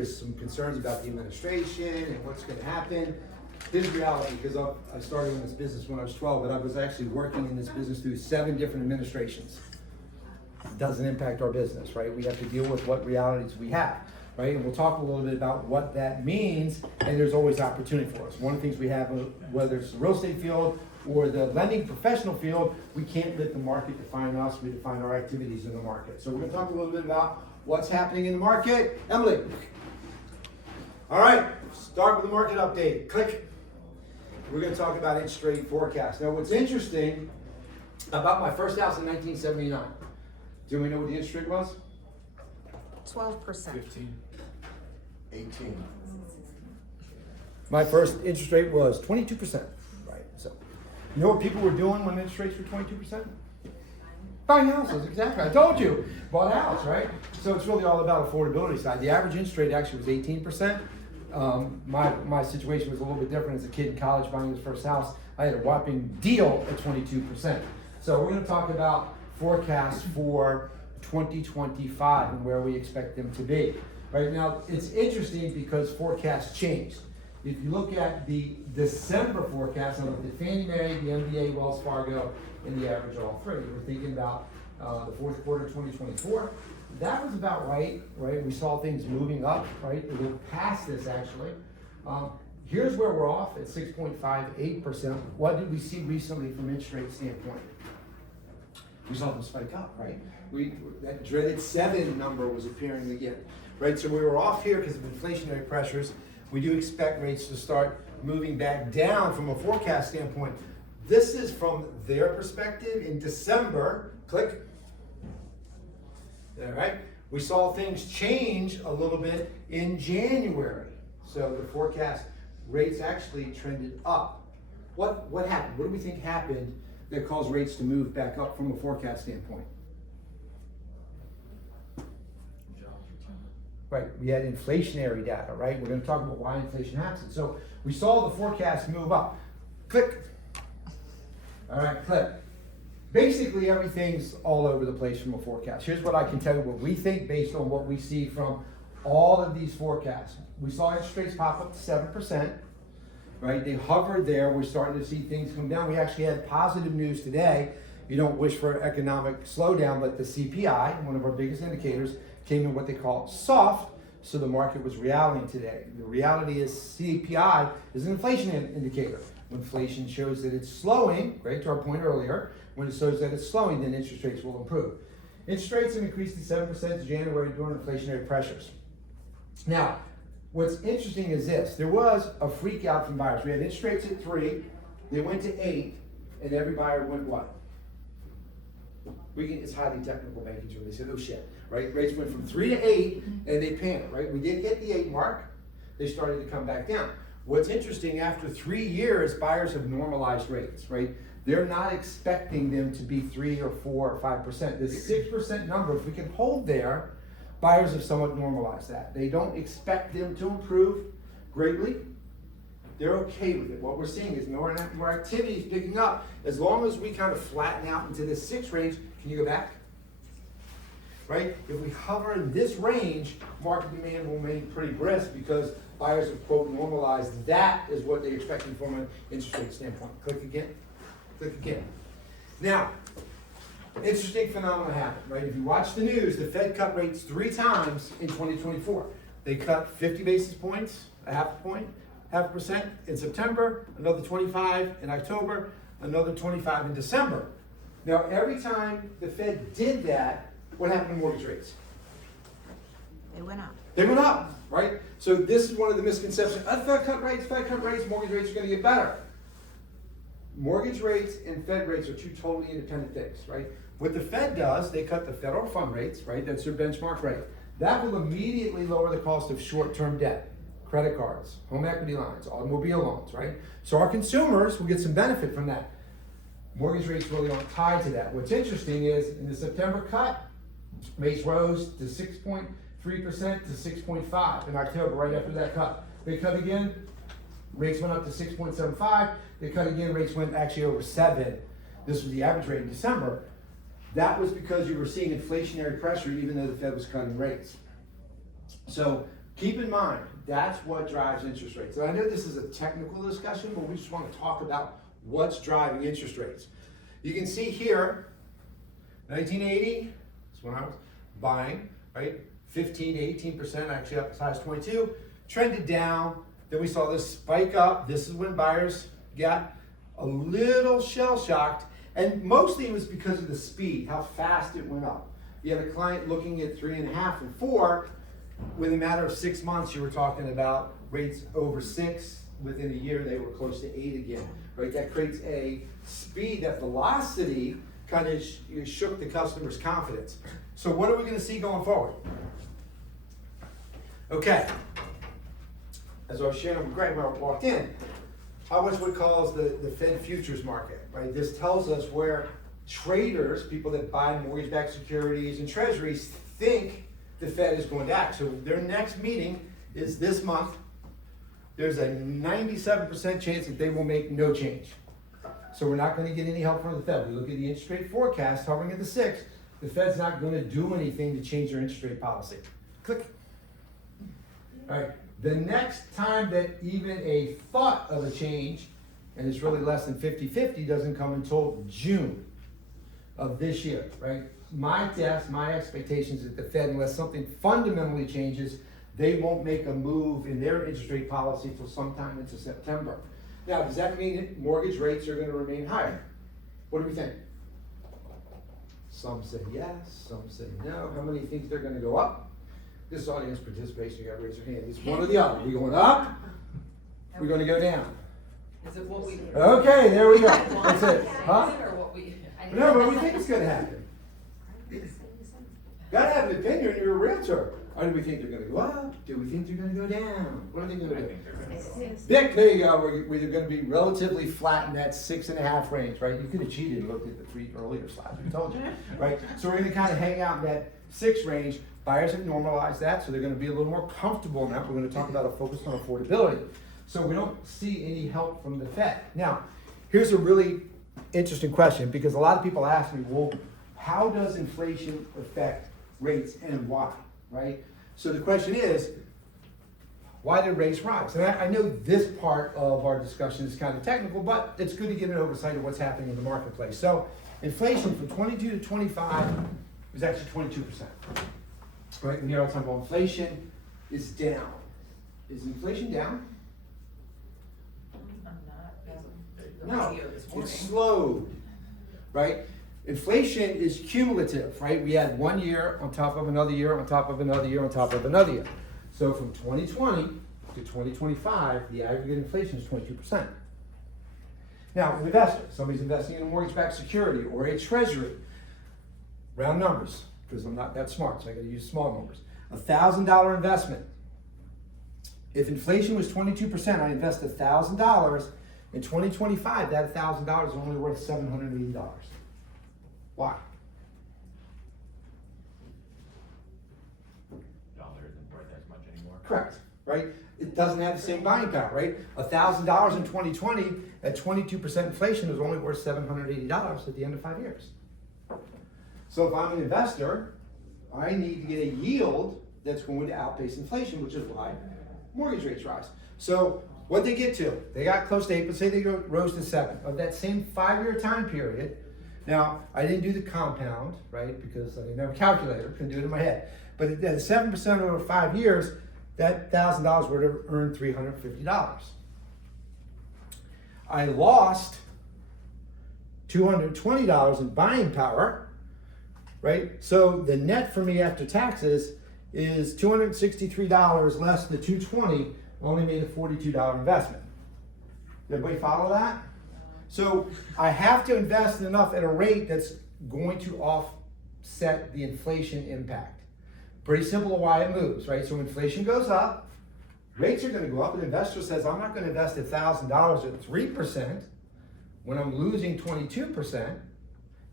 There's some concerns about the administration and what's going to happen. Here's reality, because I started in this business when I was 12, but I was actually working in this business through 7 different administrations. It doesn't impact our business, right? We have to deal with what realities we have, right? And we'll talk a little bit about what that means, and there's always opportunity for us. One of the things we have, whether it's the real estate field or the lending professional field, we can't let the market define us, we define our activities in the market. So we're going to talk a little bit about what's happening in the market. Emily. All right, start with the market update. Click. We're going to talk about interest rate forecast. Now, what's interesting about my first house in 1979, do we know what the interest rate was? 12%. 15. 18. My first interest rate was 22%. Right. So, you know what people were doing when interest rates were 22%? Buying houses, exactly. I told you. Bought a house, right? So it's really all about affordability side. The average interest rate actually was 18%. My situation was a little bit different. As a kid in college buying his first house, I had a whopping deal at 22%. So we're going to talk about forecasts for 2025 and where we expect them to be. Right now, it's interesting because forecasts changed. If you look at the December forecast, I looked at Fannie Mae, the MBA, Wells Fargo, and the average of all three. We're thinking about the fourth quarter of 2024. That was about right? We saw things moving up, right? We went past this actually. Here's where we're off at 6.58%. What did we see recently from interest rate standpoint? We saw them spike up, right? That dreaded 7 number was appearing again, right? So we were off here because of inflationary pressures. We do expect rates to start moving back down from a forecast standpoint. This is from their perspective in December. Click. All right. We saw things change a little bit in January. So the forecast rates actually trended up. What happened? What do we think happened that caused rates to move back up from a forecast standpoint? Right, we had inflationary data, right? We're going to talk about why inflation happens. So we saw the forecast move up. Click. All right, click. Basically, everything's all over the place from a forecast. Here's what I can tell you what we think based on what we see from all of these forecasts. We saw interest rates pop up to 7%, right? They hovered there. We're starting to see things come down. We actually had positive news today. You don't wish for economic slowdown, but the CPI, one of our biggest indicators, came in what they call soft, so the market was rallying today. The reality is CPI is an inflation indicator. When inflation shows that it's slowing, right, to our point earlier, when it shows that it's slowing, then interest rates will improve. Interest rates have increased to 7% in January during inflationary pressures. Now, what's interesting is this. There was a freak out from buyers. We had interest rates at 3, they went to 8, and every buyer went what? It's highly technical banking term. They said, oh shit, right? Rates went from 3 to 8, and they panicked, right? We did hit the 8 mark. They started to come back down. What's interesting, after 3 years, buyers have normalized rates, right? They're not expecting them to be 3 or 4 or 5%. The 6% number, if we can hold there, buyers have somewhat normalized that. They don't expect them to improve greatly. They're okay with it. What we're seeing is more activity is picking up. As long as we kind of flatten out into this 6 range, can you go back? Right? If we hover in this range, market demand will remain pretty brisk because buyers have, quote, normalized. That is what they're expecting from an interest rate standpoint. Click again. Click again. Now, interesting phenomena happened, right? If you watch the news, the Fed cut rates 3 times in 2024. They cut 50 basis points, a half a point, 0.5% in September, another 25 in October, another 25 in December. Now, every time the Fed did that, what happened to mortgage rates? They went up. They went up, right? So this is one of the misconceptions. Fed cut rates, mortgage rates are going to get better. Mortgage rates and Fed rates are 2 totally independent things, right? What the Fed does, they cut the federal fund rates, right? That's their benchmark rate. That will immediately lower the cost of short-term debt, credit cards, home equity lines, automobile loans, right? So our consumers will get some benefit from that. Mortgage rates really aren't tied to that. What's interesting is in the September cut, rates rose to 6.3% to 6.5 in October, right after that cut. They cut again, rates went up to 6.75. They cut again, rates went actually over 7. This was the average rate in December. That was because you were seeing inflationary pressure even though the Fed was cutting rates. So Keep in mind, that's what drives interest rates. And I know this is a technical discussion, but we just want to talk about what's driving interest rates. You can see here, 1980 is when I was buying, right? 15 to 18%, actually up as high as 22, trended down. Then we saw this spike up. This is when buyers got a little shell-shocked, and mostly it was because of the speed, how fast it went up. You had a client looking at 3.5 and 4. Within a matter of 6 months, you were talking about rates over 6. Within a year, they were close to 8 again, right? That creates a speed, that velocity kind of shook the customer's confidence. So what are we gonna see going forward? Okay, as I was sharing with Greg when I walked in, how much what calls the Fed futures market, right? This tells us where traders, people that buy mortgage-backed securities and treasuries, think the Fed is going to act. So their next meeting is this month. There's a 97% chance that they will make no change. So we're not going to get any help from the Fed. We look at the interest rate forecast hovering at the 6. The Fed's not going to do anything to change their interest rate policy. Click. All right. The next time that even a thought of a change, and it's really less than 50-50, doesn't come until June of this year, right? My guess, my expectations that the Fed, unless something fundamentally changes, they won't make a move in their interest rate policy till sometime into September. Now, does that mean that mortgage rates are going to remain higher? What do we think? Some say yes, some say no. How many think they're going to go up? This is audience participation, you got to raise your hand. It's one or the other. Are we going up? We're going to go down. Is it what we? Okay, there we go. That's it. Huh? Or what we? No, but we think it's going to happen. Gotta have an opinion, you're a realtor. Or do we think they're gonna go up? Do we think they're gonna go down? What are they gonna do? Dick, there you go. We're gonna be relatively flat in that 6.5 range, right? You could have cheated and looked at the 3 earlier slides, we told you, right? So we're gonna kind of hang out in that 6 range. Buyers have normalized that, so they're gonna be a little more comfortable in that. We're gonna talk about a focus on affordability. So we don't see any help from the Fed. Now, here's a really interesting question, because a lot of people ask me, well, how does inflation affect rates and why, right? So the question is, why did rates rise? And I know this part of our discussion is kind of technical, but it's good to get an oversight of what's happening in the marketplace. So inflation from 22 to 25 was actually 22%. Right, and here all the time, well, inflation is down. Is inflation down? I'm not, as of the No, radio this morning. it's slowed, right? Inflation is cumulative, right? We had 1 year on top of another year, on top of another year, on top of another year. So from 2020 to 2025, the aggregate inflation is 22%. Now, an investor, somebody's investing in a mortgage-backed security or a treasury, round numbers, because I'm not that smart, so I gotta use small numbers. $1,000 investment. If inflation was 22%, I invest $1,000. In 2025, that $1,000 is only worth $780. Why? Dollar isn't worth as much anymore. Correct, right? It doesn't have the same buying power, right? $1,000 in 2020 at 22% inflation is only worth $780 at the end of 5 years. So if I'm an investor, I need to get a yield that's going to outpace inflation, which is why mortgage rates rise. So what they get to, they got close to 8, but say they rose to 7. Of that same 5-year time period, now I didn't do the compound, right, because I didn't have a calculator, couldn't do it in my head. But at 7% over 5 years, that $1,000 would have earned $350. I lost $220 in buying power, right? So the net for me after taxes is $263 less than the $220, only made a $42 investment. Did everybody follow that? So I have to invest enough at a rate that's going to offset the inflation impact. Pretty simple why it moves, right? So when inflation goes up, rates are going to go up. An investor says, I'm not going to invest $1,000 at 3% when I'm losing 22%,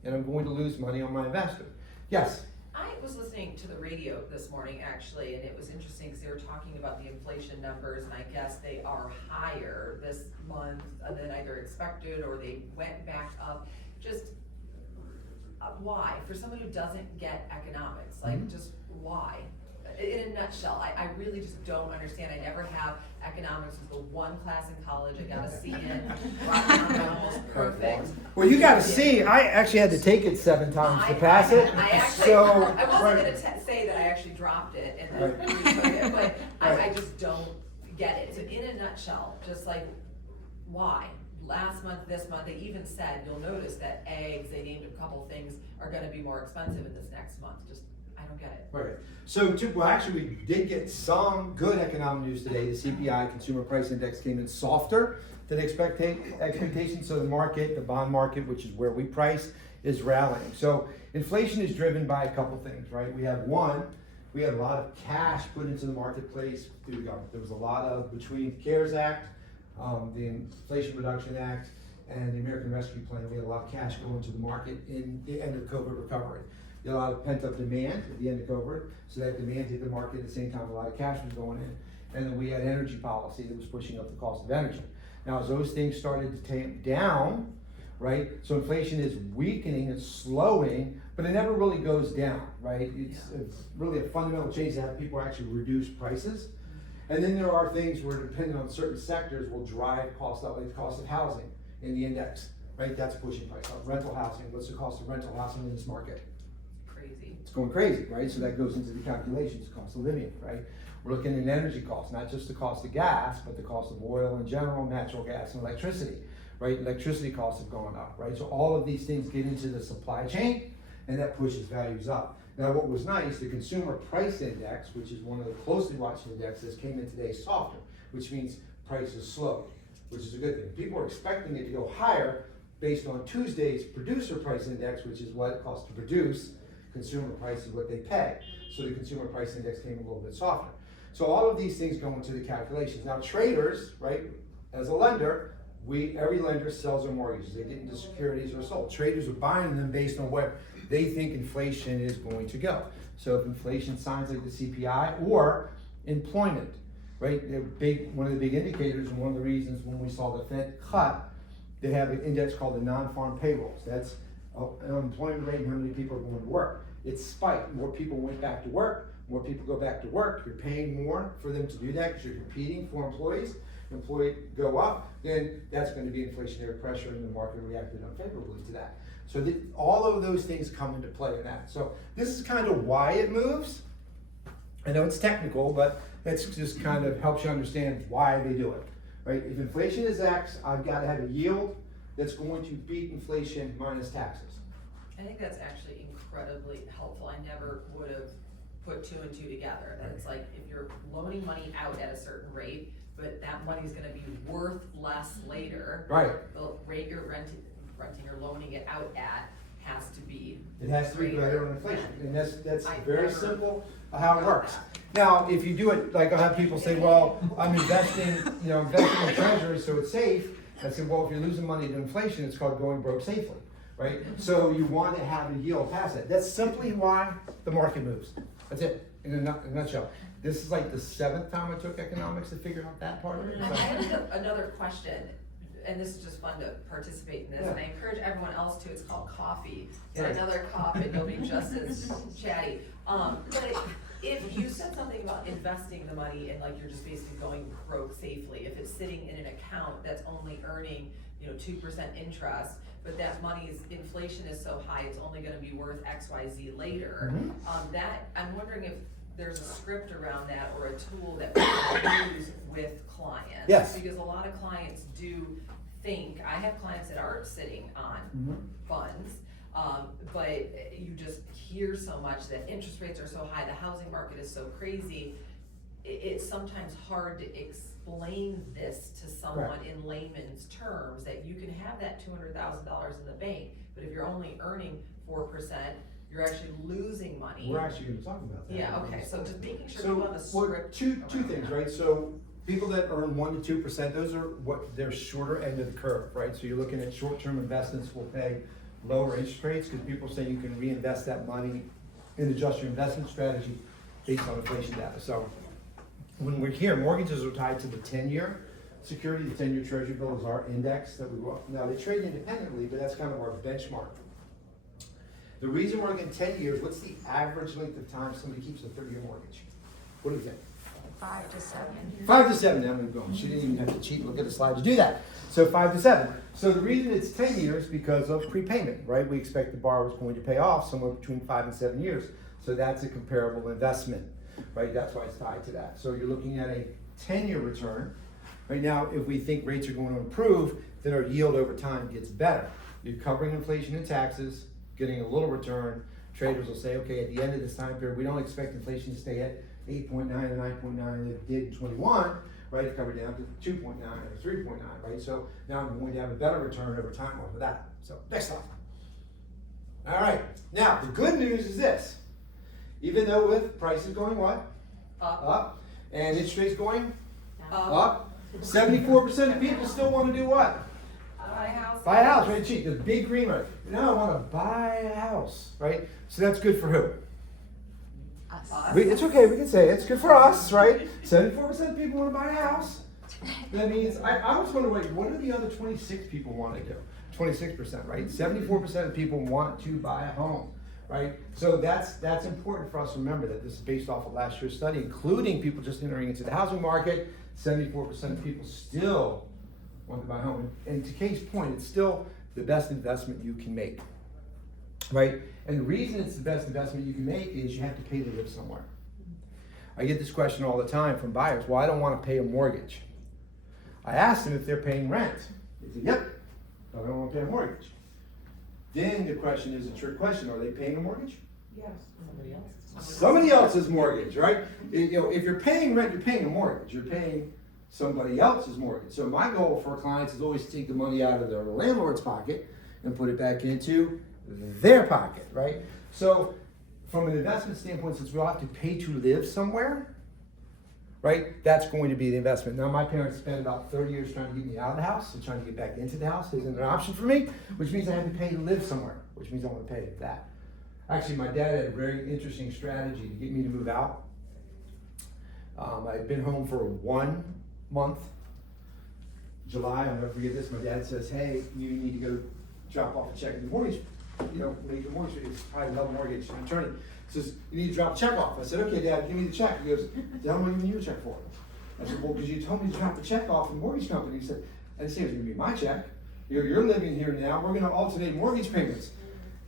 and I'm going to lose money on my investment. Yes? I was listening to the radio this morning, actually, and it was interesting because they were talking about the inflation numbers, and I guess they are higher this month than either expected or they went back up. Just why? For someone who doesn't get economics, like just why? in a nutshell, I really just don't understand. I never have economics was the one class in college I got a C in, brought down almost perfect. Well, you got to see. I actually had to take it 7 times to pass it. I actually, So I wasn't gonna say that I actually dropped it and then retook it, but I just don't get it. So in a nutshell, just like, why? Last month, this month, they even said, you'll notice that eggs, they named a couple things, are gonna be more expensive in this next month. Just, I don't get it. Right. So, well, actually, we did get some good economic news today. The CPI, Consumer Price Index, came in softer than expectations. So the market, the bond market, which is where we price, is rallying. So inflation is driven by a couple things, right? We had a lot of cash put into the marketplace through the government. There was a lot of, between the CARES Act, the Inflation Reduction Act, and the American Rescue Plan, we had a lot of cash going to the market in the end of COVID recovery. There was a lot of pent-up demand at the end of COVID, so that demand hit the market at the same time a lot of cash was going in. And then we had energy policy that was pushing up the cost of energy. Now, as those things started to tamp down, right, so inflation is weakening, it's slowing, but it never really goes down, right? It's really a fundamental change to have people actually reduce prices. And then there are things where, depending on certain sectors, will drive costs up, like the cost of housing in the index, right? That's pushing price up. Rental housing, what's the cost of rental housing in this market? Crazy. It's going crazy, right? So that goes into the calculations, cost of living, right? We're looking at energy costs, not just the cost of gas, but the cost of oil in general, natural gas, and electricity, right? Electricity costs have gone up, right? So all of these things get into the supply chain, and that pushes values up. Now, what was nice, the Consumer Price Index, which is one of the closely watched indexes, came in today softer, which means prices slowed, which is a good thing. People are expecting it to go higher based on Tuesday's Producer Price Index, which is what it costs to produce. Consumer price is what they pay. So the Consumer Price Index came a little bit softer. So all of these things go into the calculations. Now traders, right, as a lender, every lender sells their mortgages. They get into securities or sold. Traders are buying them based on where they think inflation is going to go. So if inflation signs like the CPI or employment, right? One of the big indicators, and one of the reasons when we saw the Fed cut, they have an index called the non-farm payrolls. That's unemployment rate and how many people are going to work. It spiked. More people went back to work. More people go back to work. You're paying more for them to do that because you're competing for employees. Employees go up, then that's going to be inflationary pressure, and the market reacted unfavorably to that. So all of those things come into play in that. So this is kind of why it moves. I know it's technical, but that's just kind of helps you understand why they do it, right? If inflation is X, I've got to have a yield that's going to beat inflation minus taxes. I think that's actually incredibly helpful. I never would have put 2 and 2 together. That it's like, if you're loaning money out at a certain rate, but that money's gonna be worth less later. Right. The rate you're renting or loaning it out at has to be. It has to be greater than inflation, and that's I very never simple how it works. Now, if you do it, like I'll have people say, well, I'm investing in treasury, so it's safe. I said, well, if you're losing money to inflation, it's called going broke safely, right? So you want to have a yield past it. That's simply why the market moves. That's it, in a nutshell. This is like the 7th time I took economics to figure out that part of it. I have another question, and this is just fun to participate in this, and I encourage everyone else to. It's called coffee. So another cough, and you'll be just as chatty. But if you said something about investing the money and like you're just basically going broke safely, if it's sitting in an account that's only earning 2% interest, but that money's inflation is so high, it's only going to be worth XYZ later. That I'm wondering if there's a script around that or a tool that we can use with clients. Yes. Because a lot of clients do think, I have clients that are sitting on funds, but you just hear so much that interest rates are so high, the housing market is so crazy. It's sometimes hard to explain this to someone in layman's terms, that you can have that $200,000 in the bank, but if you're only earning 4%, you're actually losing money. We're actually going to talk about that. Yeah, okay, so just making sure people have a script. Two things, right? So people that earn 1 to 2%, those are they're shorter end of the curve, right? So you're looking at short-term investments will pay lower interest rates because people say you can reinvest that money and adjust your investment strategy based on inflation data. So when we're here, mortgages are tied to the 10-year security. The 10-year treasury bill is our index that we go. Now they trade independently, but that's kind of our benchmark. The reason we're looking at 10 years, what's the average length of time somebody keeps a 30-year mortgage? What do you think? 5 to 7. 5 to 7, now I'm going. She didn't even have to cheat, look at the slide to do that. So 5 to 7. So the reason it's 10 years because of prepayment, right? We expect the borrower is going to pay off somewhere between 5 and 7 years. So that's a comparable investment, right? That's why it's tied to that. So you're looking at a 10-year return. Right now, if we think rates are going to improve, then our yield over time gets better. You're covering inflation and taxes, getting a little return. Traders will say, okay, at the end of this time period, we don't expect inflation to stay at 8.9 or 9.9 it did in 21, right? It's covered down to 2.9 or 3.9, right? So now I'm going to have a better return over time off of that. So next slide. All right, now the good news is this. Even though with prices going what? Up. And interest rates going up. 74% of people still want to do what? Buy a house. Buy a house, right? Cheap. The big green one. Now I want to buy a house, right? So that's good for who? Us. It's okay, we can say it. It's good for us, right? 74% of people want to buy a house. That means, I was wondering, what do the other 26 people want to do? 26%, right? 74% of people want to buy a home, right? So that's important for us to remember that this is based off of last year's study, including people just entering into the housing market. 74% of people still want to buy a home. And to Kay's point, it's still the best investment you can make, right? And the reason it's the best investment you can make is you have to pay to live somewhere. I get this question all the time from buyers. Well, I don't want to pay a mortgage. I ask them if they're paying rent. They say, yep, but I don't want to pay a mortgage. Then the question is a trick question. Are they paying a mortgage? Yes. Somebody else's mortgage, right? If you're paying rent, you're paying a mortgage. You're paying somebody else's mortgage. So my goal for clients is always to take the money out of their landlord's pocket and put it back into their pocket, right? So from an investment standpoint, since we all have to pay to live somewhere, right, that's going to be the investment. Now, my parents spent about 30 years trying to get me out of the house, so trying to get back into the house isn't an option for me, which means I have to pay to live somewhere, which means I want to pay that. Actually, my dad had a very interesting strategy to get me to move out. I'd been home for 1 month. July, I'll never forget this, my dad says, hey, you need to go drop off a check in the mortgage, make the mortgage, it's private health mortgage attorney. Says, you need to drop a check off. I said, okay, Dad, give me the check. He goes, Dad, what am I giving you a check for? I said, well, because you told me to drop the check off in the mortgage company. He said, I didn't say it was going to be my check. You're living here now. We're going to alternate mortgage payments.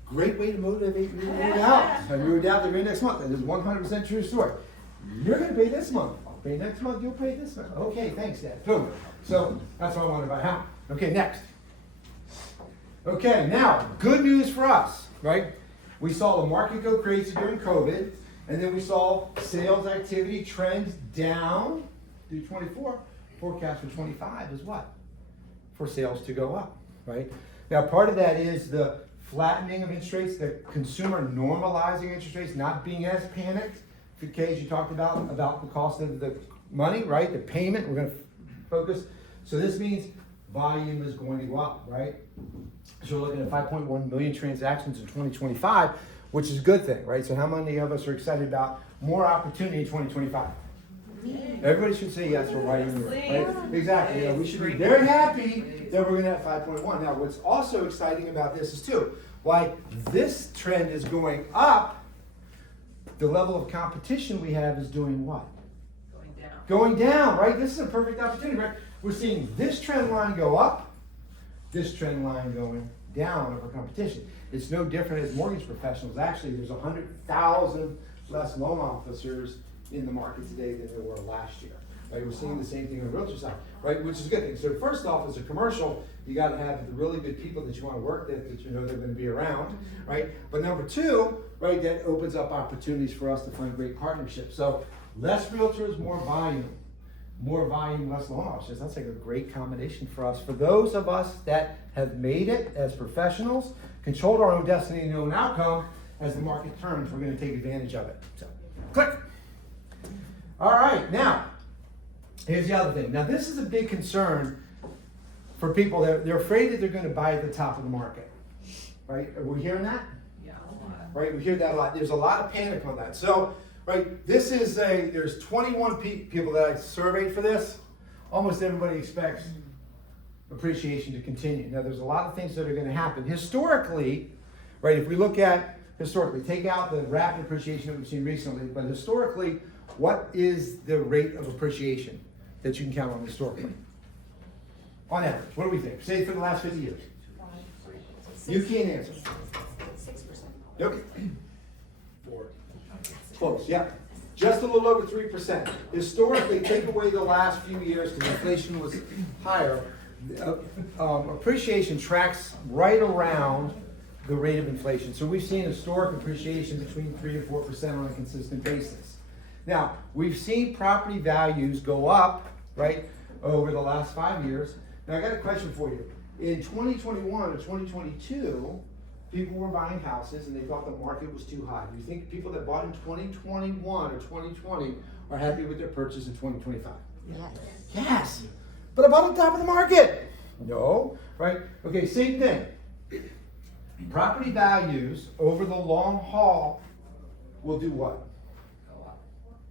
Great way to motivate me to move out. I moved out the very next month. That is 100% true story. You're going to pay this month. I'll pay next month. You'll pay this month. Okay, thanks, Dad. Boom. So that's what I wanted to buy a house. Okay, next. Okay, now, good news for us, right? We saw the market go crazy during COVID, and then we saw sales activity trends down through 24. Forecast for 25 is what? For sales to go up, right? Now, part of that is the flattening of interest rates, the consumer normalizing interest rates, not being as panicked. For case you talked about the cost of the money, right? The payment, we're going to focus. So this means volume is going to go up, right? So we're looking at 5.1 million transactions in 2025, which is a good thing, right? So how many of us are excited about more opportunity in 2025? Everybody should say yes for right in here, right? Exactly. We should be very happy that we're going to have 5.1. Now, what's also exciting about this is too, why this trend is going up, the level of competition we have is doing what? Going down. Going down, right? This is a perfect opportunity, right? We're seeing this trend line go up, this trend line going down of our competition. It's no different as mortgage professionals. Actually, there's 100,000 less loan officers in the market today than there were last year. Right? We're seeing the same thing on the realtor side, right? Which is a good thing. So first off, as a commercial, you got to have the really good people that you want to work with, that you know they're going to be around, right? But number two, right, that opens up opportunities for us to find great partnerships. So less realtors, more volume, less loan officers. That's like a great combination for us. For those of us that have made it as professionals, controlled our own destiny and own outcome, as the market turns, we're going to take advantage of it. So, click. All right, now, here's the other thing. Now, this is a big concern for people that they're afraid that they're going to buy at the top of the market, right? Are we hearing that? Yeah, a lot. Right, we hear that a lot. There's a lot of panic on that. So, right, there's 21 people that I surveyed for this. Almost everybody expects appreciation to continue. Now, there's a lot of things that are going to happen. Historically, right, if we look at historically, take out the rapid appreciation that we've seen recently, but historically, what is the rate of appreciation that you can count on historically? On average, what do we think? Say for the last 50 years. You can't answer. 6%. Nope. Close, yeah. Just a little over 3%. Historically, take away the last few years because inflation was higher. Appreciation tracks right around the rate of inflation. So we've seen historic appreciation between 3 to 4% on a consistent basis. Now, we've seen property values go up, right, over the last 5 years. Now, I got a question for you. In 2021 or 2022, people were buying houses and they thought the market was too high. Do you think people that bought in 2021 or 2020 are happy with their purchase in 2025? Yes. Yes. But I bought on top of the market. No, right? Okay, same thing. Property values over the long haul will do what?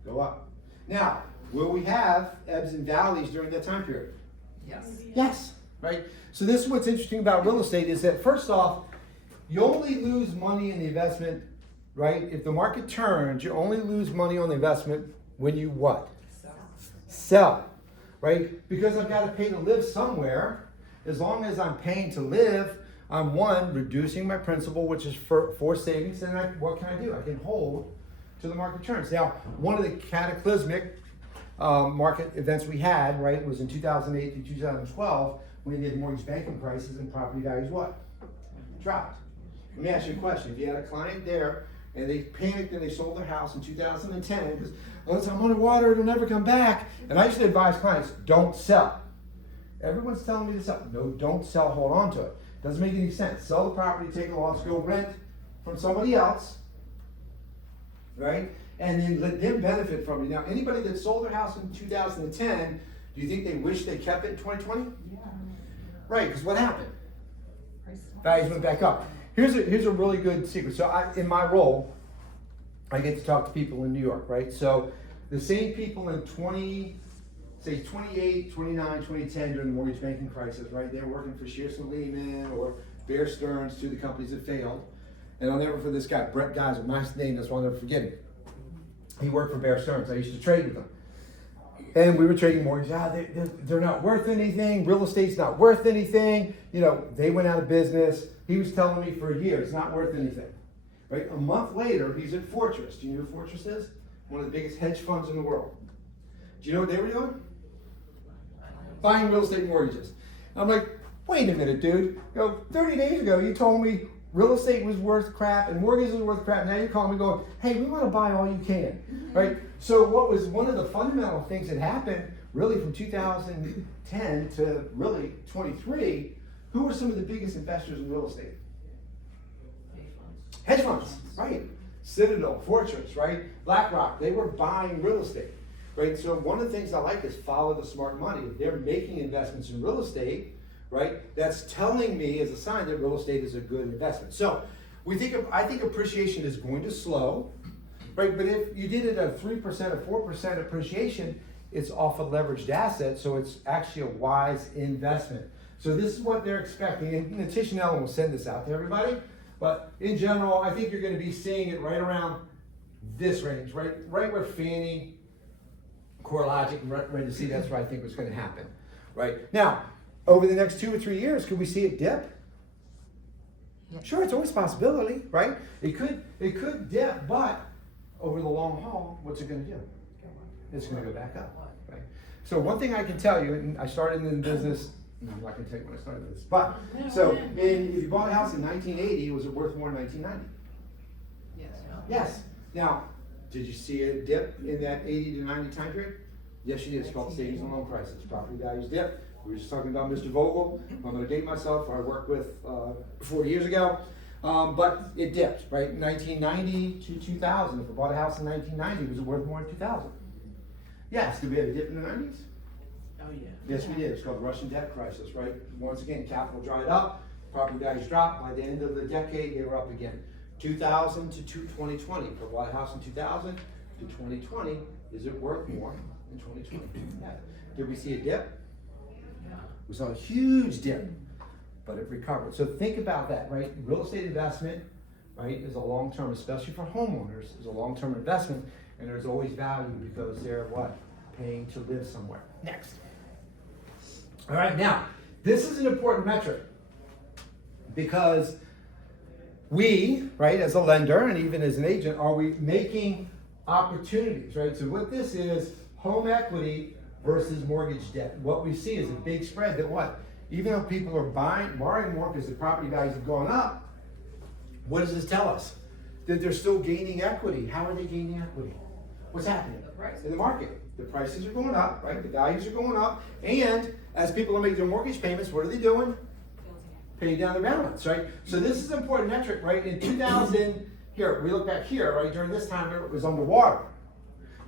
Go up. Now, will we have ebbs and valleys during that time period? Yes. Yes, right? So this is what's interesting about real estate is that first off, you only lose money in the investment, right? If the market turns, you only lose money on the investment when you what? Sell, right? Because I've got to pay to live somewhere. As long as I'm paying to live, I'm one, reducing my principal, which is for savings, and what can I do? I can hold to the market turns. Now, one of the cataclysmic market events we had, right, was in 2008 to 2012 when we did mortgage banking crisis and property values what? Dropped. Let me ask you a question. If you had a client there and they panicked and they sold their house in 2010 because once I'm underwater, it'll never come back. And I used to advise clients, don't sell. Everyone's telling me to sell. No, don't sell, hold on to it. Doesn't make any sense. Sell the property, take a loss, go rent from somebody else, right? And then let them benefit from it. Now, anybody that sold their house in 2010, do you think they wish they kept it in 2020? Yeah. Right, because what happened? Values went back up. Here's a really good secret. So in my role, I get to talk to people in New York, right? So the same people in 28, 29, 2010 during the mortgage banking crisis, right? They were working for Shearson Lehman or Bear Stearns, two of the companies that failed. And I'll never forget this guy, Brett Geyser, nice name, that's why I'll never forget him. He worked for Bear Stearns. I used to trade with him. And we were trading mortgages. They're not worth anything. Real estate's not worth anything. You know, they went out of business. He was telling me for a year, it's not worth anything. Right? A month later, he's at Fortress. Do you know who Fortress is? One of the biggest hedge funds in the world. Do you know what they were doing? Buying real estate mortgages. I'm like, wait a minute, dude. 30 days ago, you told me real estate was worth crap and mortgages was worth crap. Now you're calling me going, hey, we want to buy all you can, right? So what was one of the fundamental things that happened really from 2010 to really 23, who were some of the biggest investors in real estate? Hedge funds, right? Citadel, Fortress, right? BlackRock, they were buying real estate, right? So one of the things I like is follow the smart money. If they're making investments in real estate, right? That's telling me as a sign that real estate is a good investment. So I think appreciation is going to slow, right? But if you did it at 3% or 4% appreciation, it's off a leveraged asset, so it's actually a wise investment. So this is what they're expecting, and Nitesh and Ellen will send this out to everybody. But in general, I think you're going to be seeing it right around this range, right where Fannie, CoreLogic, and ready to see. That's where I think was going to happen, right? Now, over the next 2 or 3 years, could we see it dip? Yes. Sure, it's always a possibility, right? It could dip, but over the long haul, what's it going to do? It's going to go back up, right? So one thing I can tell you, and I started in the business. No, I'm not going to tell you when I started this, but so if you bought a house in 1980, was it worth more in 1990? Yes. Yes. Now, did you see a dip in that 80 to 90 time period? Yes, you did. It's called savings and loan prices. Property values dip. We were just talking about Mr. Vogel. I'm going to date myself. I worked with 40 years ago, but it dipped, right? 1990 to 2000. If I bought a house in 1990, was it worth more in 2000? Yes. Did we have a dip in the 90s? Oh, yeah. Yes, we did. It's called the Russian debt crisis, right? Once again, capital dried up, property values dropped. By the end of the decade, they were up again. 2000 to 2020. If I bought a house in 2000 to 2020, is it worth more in 2020? Yeah. Did we see a dip? We saw a huge dip, but it recovered. So think about that, right? Real estate investment, right, is a long-term, especially for homeowners, is a long-term investment. And there's always value because they're what? Paying to live somewhere. Next. All right, now, this is an important metric because we, right, as a lender and even as an agent, are we making opportunities, right? So what this is, home equity versus mortgage debt. What we see is a big spread that what? Even though people are borrowing more because the property values have gone up, what does this tell us? That they're still gaining equity. How are they gaining equity? What's happening? The price. In the market. The prices are going up, right? The values are going up. And as people are making their mortgage payments, what are they doing? Paying down their balance, right? So this is an important metric, right? In 2000, here, we look back here, right? During this time, it was underwater.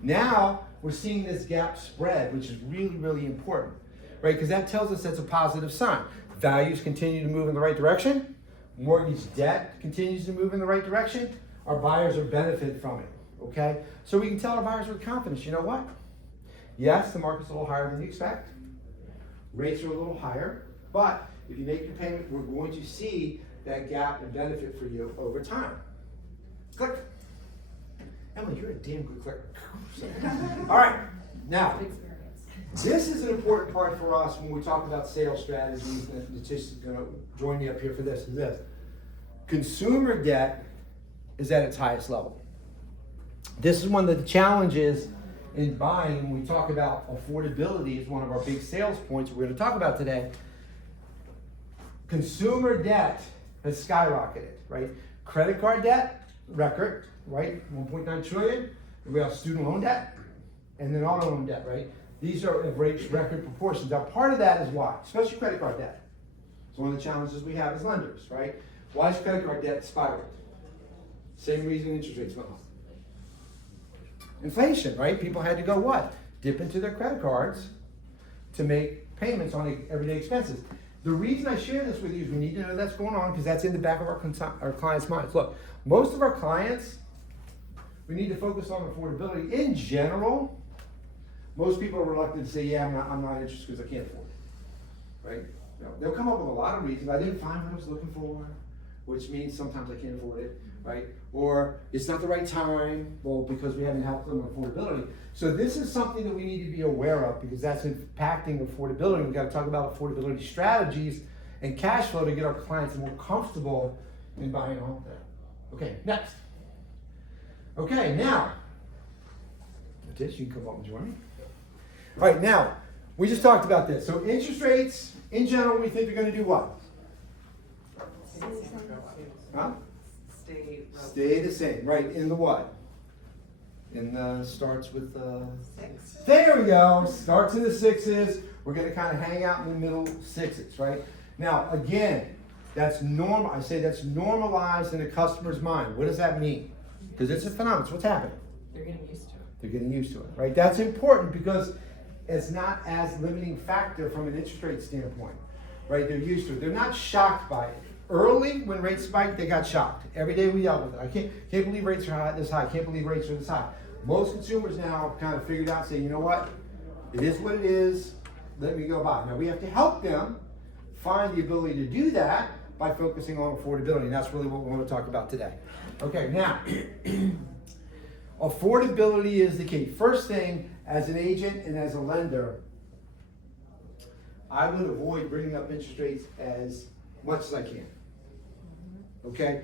Now, we're seeing this gap spread, which is really, really important, right? Because that tells us that's a positive sign. Values continue to move in the right direction. Mortgage debt continues to move in the right direction. Our buyers are benefiting from it, okay? So we can tell our buyers with confidence, you know what? Yes, the market's a little higher than you expect. Rates are a little higher, but if you make your payment, we're going to see that gap and benefit for you over time. Click. Emily, you're a damn good clicker. All right, now, this is an important part for us when we talk about sales strategies, and Nitesh is going to join me up here for this, is this. Consumer debt is at its highest level. This is one of the challenges in buying. When we talk about affordability is one of our big sales points we're going to talk about today. Consumer debt has skyrocketed, right? Credit card debt, record, right? 1.9 trillion. We have student loan debt, and then auto loan debt, right? These are at record proportions. Now, part of that is why, especially credit card debt. It's one of the challenges we have as lenders, right? Why is credit card debt spiraled? Same reason interest rates went up. Inflation, right? People had to go what? Dip into their credit cards to make payments on everyday expenses. The reason I share this with you is we need to know that's going on because that's in the back of our clients' minds. Look, most of our clients, we need to focus on affordability. In general, most people are reluctant to say, yeah, I'm not interested because I can't afford it, right? You know, they'll come up with a lot of reasons. I didn't find what I was looking for, which means sometimes I can't afford it, right? Or it's not the right time, well, because we haven't helped them with affordability. So this is something that we need to be aware of because that's impacting affordability. We've got to talk about affordability strategies and cash flow to get our clients more comfortable in buying a home there. Okay, next. Okay, now, Nitesh, you can come up and join me. All right, now, we just talked about this. So interest rates, in general, we think they're going to do what? Huh? Stay the same, right? In the what? In the starts with Six. There we go. Starts in the sixes. We're going to kind of hang out in the middle sixes, right? Now, again, that's normal. I say that's normalized in a customer's mind. What does that mean? Because it's a phenomenon. It's what's happening. They're getting used to it. They're getting used to it, right? That's important because it's not as limiting factor from an interest rate standpoint, right? They're used to it. They're not shocked by it. Early, when rates spiked, they got shocked. Every day we dealt with it. I can't believe rates are this high. Can't believe rates are this high. Most consumers now have kind of figured out, say, you know what? It is what it is. Let me go buy. Now we have to help them find the ability to do that by focusing on affordability. And that's really what we want to talk about today. Okay, now, affordability is the key. First thing, as an agent and as a lender, I would avoid bringing up interest rates as much as I can. Okay?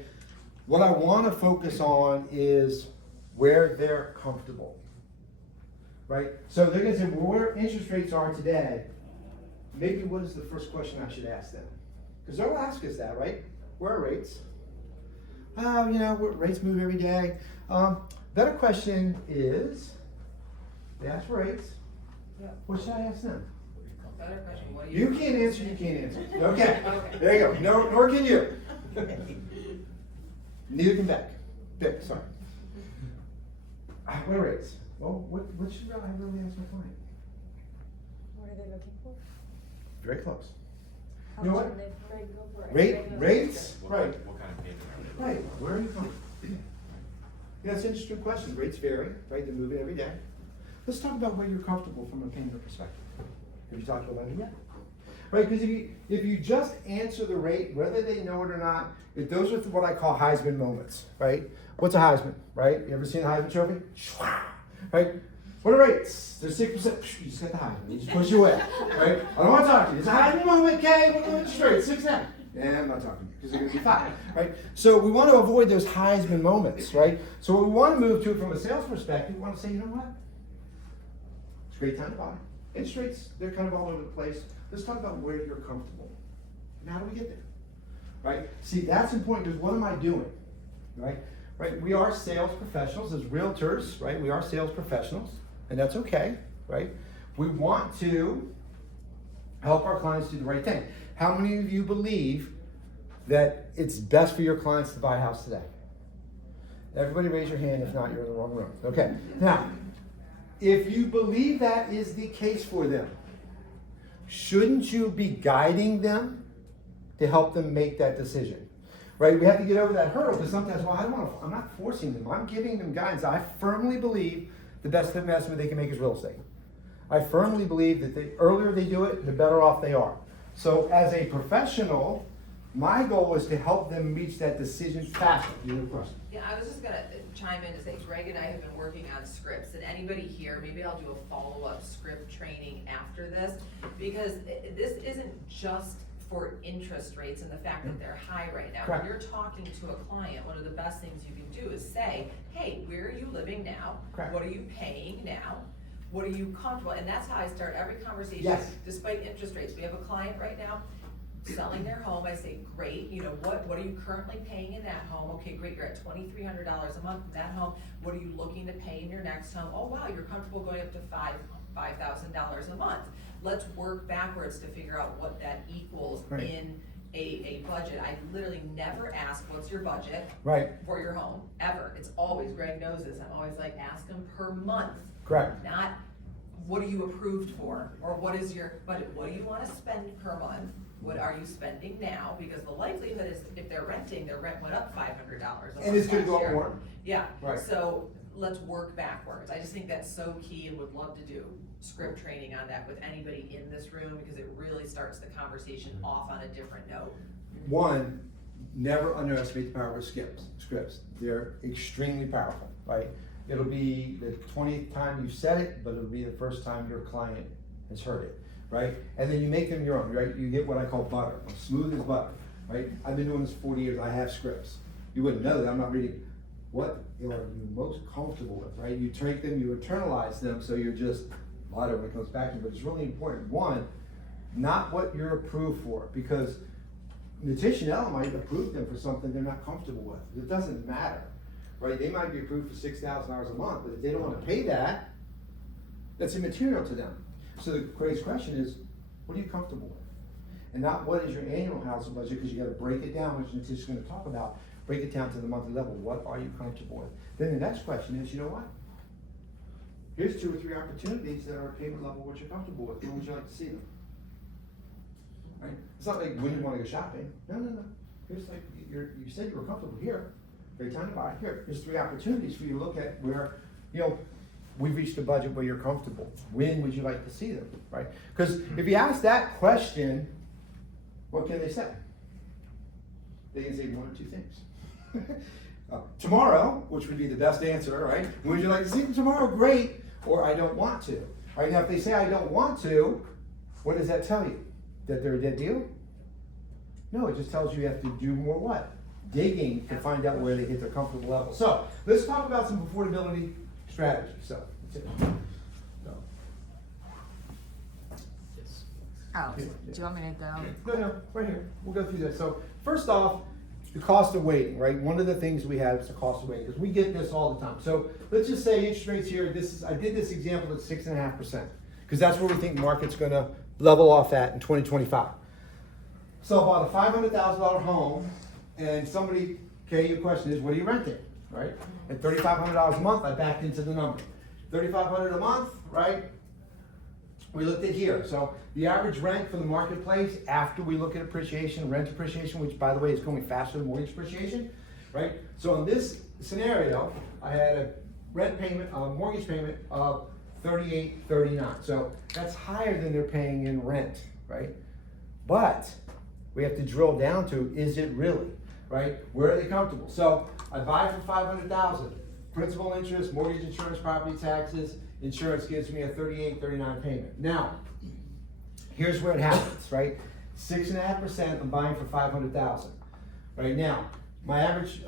What I want to focus on is where they're comfortable. Right? So they're going to say, well, where interest rates are today, maybe what is the first question I should ask them? Because they'll ask us that, right? Where are rates? Rates move every day. Better question is, they ask for rates. Yeah. What should I ask them? Better question. What do You can't answer, you can't answer. Okay, there you go. No, nor can you. Neither can Beck. Beck, sorry. What rates? Well, what should I really ask my client? What are they looking for? Very close. How You know much what? are they go for? Rates? What Right. What kind of payment are they? Right, where are you from? Yeah, that's an interesting question. Rates vary, right? They move every day. Let's talk about where you're comfortable from a payment perspective. Have you talked about that yet? Right, because if you just answer the rate, whether they know it or not, those are what I call Heisman moments, right? What's a Heisman, right? You ever seen a Heisman trophy? right? What are rates? They're 6%. You just got the high. You just push your way, right? I don't want to talk to you. It's a high moment, okay? We're going straight, 6.5. Yeah, I'm not talking to you because they're going to be 5, right? So we want to avoid those Heisman moments, right? So what we want to move to from a sales perspective, we want to say, you know what? It's a great time to buy. Interest rates, they're kind of all over the place. Let's talk about where you're comfortable. And how do we get there? Right? See, that's important because what am I doing? Right? Right? We are sales professionals as realtors, right? We are sales professionals, and that's okay, right? We want to help our clients do the right thing. How many of you believe that it's best for your clients to buy a house today? Everybody raise your hand. If not, you're in the wrong room. Okay. Now, if you believe that is the case for them, shouldn't you be guiding them to help them make that decision? Right? We have to get over that hurdle because sometimes, well, I'm not forcing them. I'm giving them guidance. I firmly believe the best investment they can make is real estate. I firmly believe that the earlier they do it, the better off they are. So as a professional, my goal is to help them reach that decision faster. You have a question? Yeah, I was just gonna chime in to say, Greg and I have been working on scripts, and anybody here, maybe I'll do a follow-up script training after this, because this isn't just for interest rates and the fact that they're high right now. Correct. When you're talking to a client, one of the best things you can do is say, hey, where are you living now? Correct. What are you paying now? What are you comfortable? And that's how I start every conversation, Yes. despite interest rates. We have a client right now selling their home. I say, great, you know, what are you currently paying in that home? Okay, great, you're at $2,300 a month in that home. What are you looking to pay in your next home? Oh wow, you're comfortable going up to $5,000 a month. Let's work backwards to figure out what that equals Right. in a budget. I literally never ask, what's your budget Right. for your home, ever. It's always, Greg knows this, I'm always like, ask them per month. Correct. Not, what are you approved for? Or what is your budget? What do you wanna spend per month? What are you spending now? Because the likelihood is if they're renting, their rent went up $500 a month. And it's gonna last go up year. more. Yeah, Right. so let's work backwards. I just think that's so key and would love to do script training on that with anybody in this room because it really starts the conversation off on a different note. One, never underestimate the power of scripts. They're extremely powerful, right? It'll be the 20th time you've said it, but it'll be the first time your client has heard it, right? And then you make them your own, right? You get what I call butter, smooth as butter, right? I've been doing this 40 years, I have scripts. You wouldn't know that, I'm not reading. What are you most comfortable with, right? You take them, you internalize them, so you're just butter when it comes back to it, but it's really important. One, not what you're approved for, because Nitesh and Ella might approve them for something they're not comfortable with. It doesn't matter, right? They might be approved for $6,000 a month, but if they don't want to pay that, that's immaterial to them. So the greatest question is, what are you comfortable with? And not what is your annual housing budget, because you got to break it down, which Nitesh is going to talk about. Break it down to the monthly level. What are you comfortable with? Then the next question is, you know what? Here's 2 or 3 opportunities that are payment level what you're comfortable with. When would you like to see them? Right? It's not like when you want to go shopping. No. Here's like, you said you were comfortable here. Great time to buy. Here's 3 opportunities for you to look at where, you know, we've reached a budget where you're comfortable. When would you like to see them, right? Because if you ask that question, what can they say? They can say 1 or 2 things. Tomorrow, which would be the best answer, right? Would you like to see them tomorrow? Great. Or I don't want to. All right, now if they say I don't want to, what does that tell you? That they're a dead deal? No, it just tells you have to do more what? Digging to find out where they get their comfortable level. So let's talk about some affordability strategies. So that's it. Oh, do you want me to go? No, right here. We'll go through this. So first off, the cost of waiting, right? One of the things we have is the cost of waiting, because we get this all the time. So let's just say interest rates here, I did this example at 6.5%, because that's where we think the market's gonna level off at in 2025. So I bought a $500,000 home, and somebody, okay, your question is, what are you renting, right? At $3,500 a month, I backed into the number. $3,500 a month, right? We looked at here. So the average rent for the marketplace after we look at appreciation, rent appreciation, which by the way is going faster than mortgage appreciation, right? So in this scenario, I had a mortgage payment of $38.39. So that's higher than they're paying in rent, right? But we have to drill down to, is it really, right? Where are they comfortable? So I buy for $500,000. principal interest, mortgage insurance, property taxes, insurance gives me a 38, 39 payment. Now, here's where it happens, right? 6.5%, I'm buying for 500,000. Right now, my average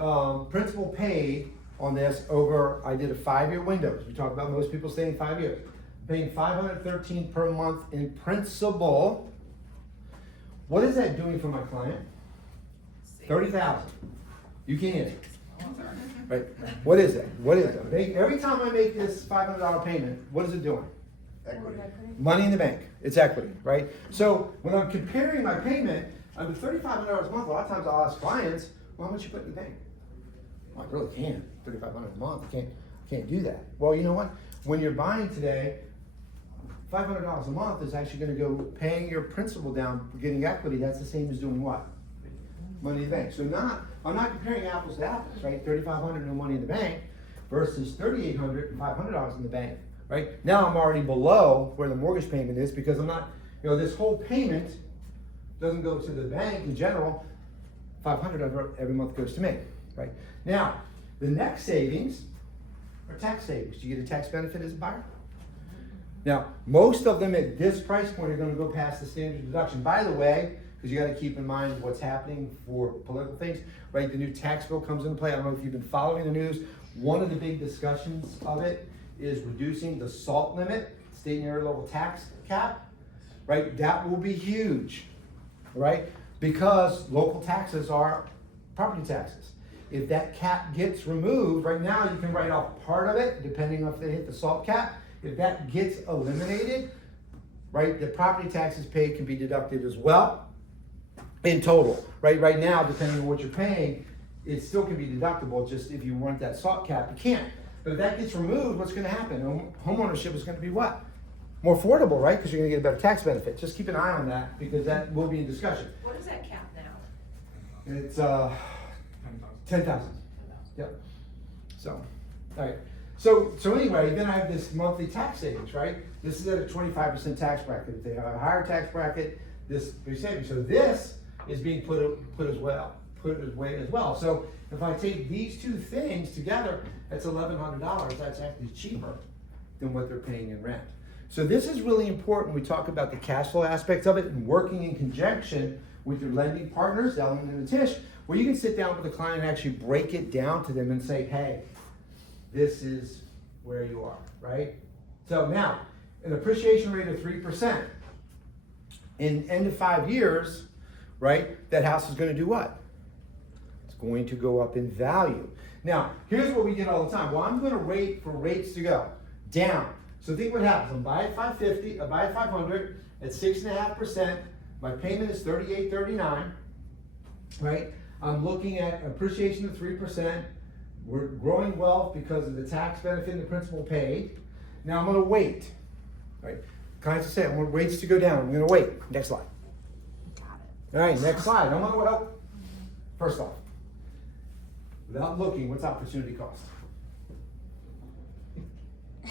principal paid on this over, I did a 5-year window. We talk about most people staying 5 years. I'm paying $513 per month in principal. What is that doing for my client? 30,000. You can't answer. Right? What is that? What is it? Every time I make this $500 payment, what is it doing? Equity. Money in the bank. It's equity, right? So when I'm comparing my payment, under $3,500 a month, a lot of times I'll ask clients, well, how much you put in the bank? Well, I really can't. $3,500 a month. I can't do that. Well, you know what? When you're buying today, $500 a month is actually going to go paying your principal down for getting equity. That's the same as doing what? Money in the bank. So I'm not comparing apples to apples, right? $3,500 no money in the bank versus $3,800 and $500 in the bank, right? Now I'm already below where the mortgage payment is because I'm not, this whole payment doesn't go to the bank in general. $500 every month goes to me, right? Now, the next savings are tax savings. Do you get a tax benefit as a buyer? Now, most of them at this price point are going to go past the standard deduction. By the way, because you got to keep in mind what's happening for political things, right? The new tax bill comes into play. I don't know if you've been following the news. One of the big discussions of it is reducing the SALT limit, state and area level tax cap, right? That will be huge, right? Because local taxes are property taxes. If that cap gets removed, right now you can write off part of it, depending on if they hit the SALT cap. If that gets eliminated, right, the property taxes paid can be deducted as well in total, right? Right now, depending on what you're paying, it still can be deductible. Just if you want that SALT cap, you can't. But if that gets removed, what's going to happen? Homeownership is going to be what? More affordable, right? Because you're going to get a better tax benefit. Just keep an eye on that because that will be in discussion. What is that cap now? It's 10,000. Yep. So, all right. So anyway, then I have this monthly tax savings, right? This is at a 25% tax bracket. If they have a higher tax bracket, this be savings. So this is being put away as well. So if I take these two things together, that's $1,100. That's actually cheaper than what they're paying in rent. So this is really important. We talk about the cash flow aspects of it and working in conjunction with your lending partners, Ellen and Nitesh, where you can sit down with the client and actually break it down to them and say, hey, this is where you are, right? So now, an appreciation rate of 3%. In end of 5 years, right, that house is going to do what? It's going to go up in value. Now, here's what we get all the time. Well, I'm going to wait for rates to go down. So think what happens. I'm buying at 550, I buy at 500 at 6.5%. My payment is $38.39, right? I'm looking at appreciation of 3%. We're growing wealth because of the tax benefit and the principal paid. Now I'm going to wait, right? Clients will say, I want rates to go down. I'm going to wait. Next slide. Got it. All right, next slide. I'm going to, well, first off, without looking, what's opportunity cost? The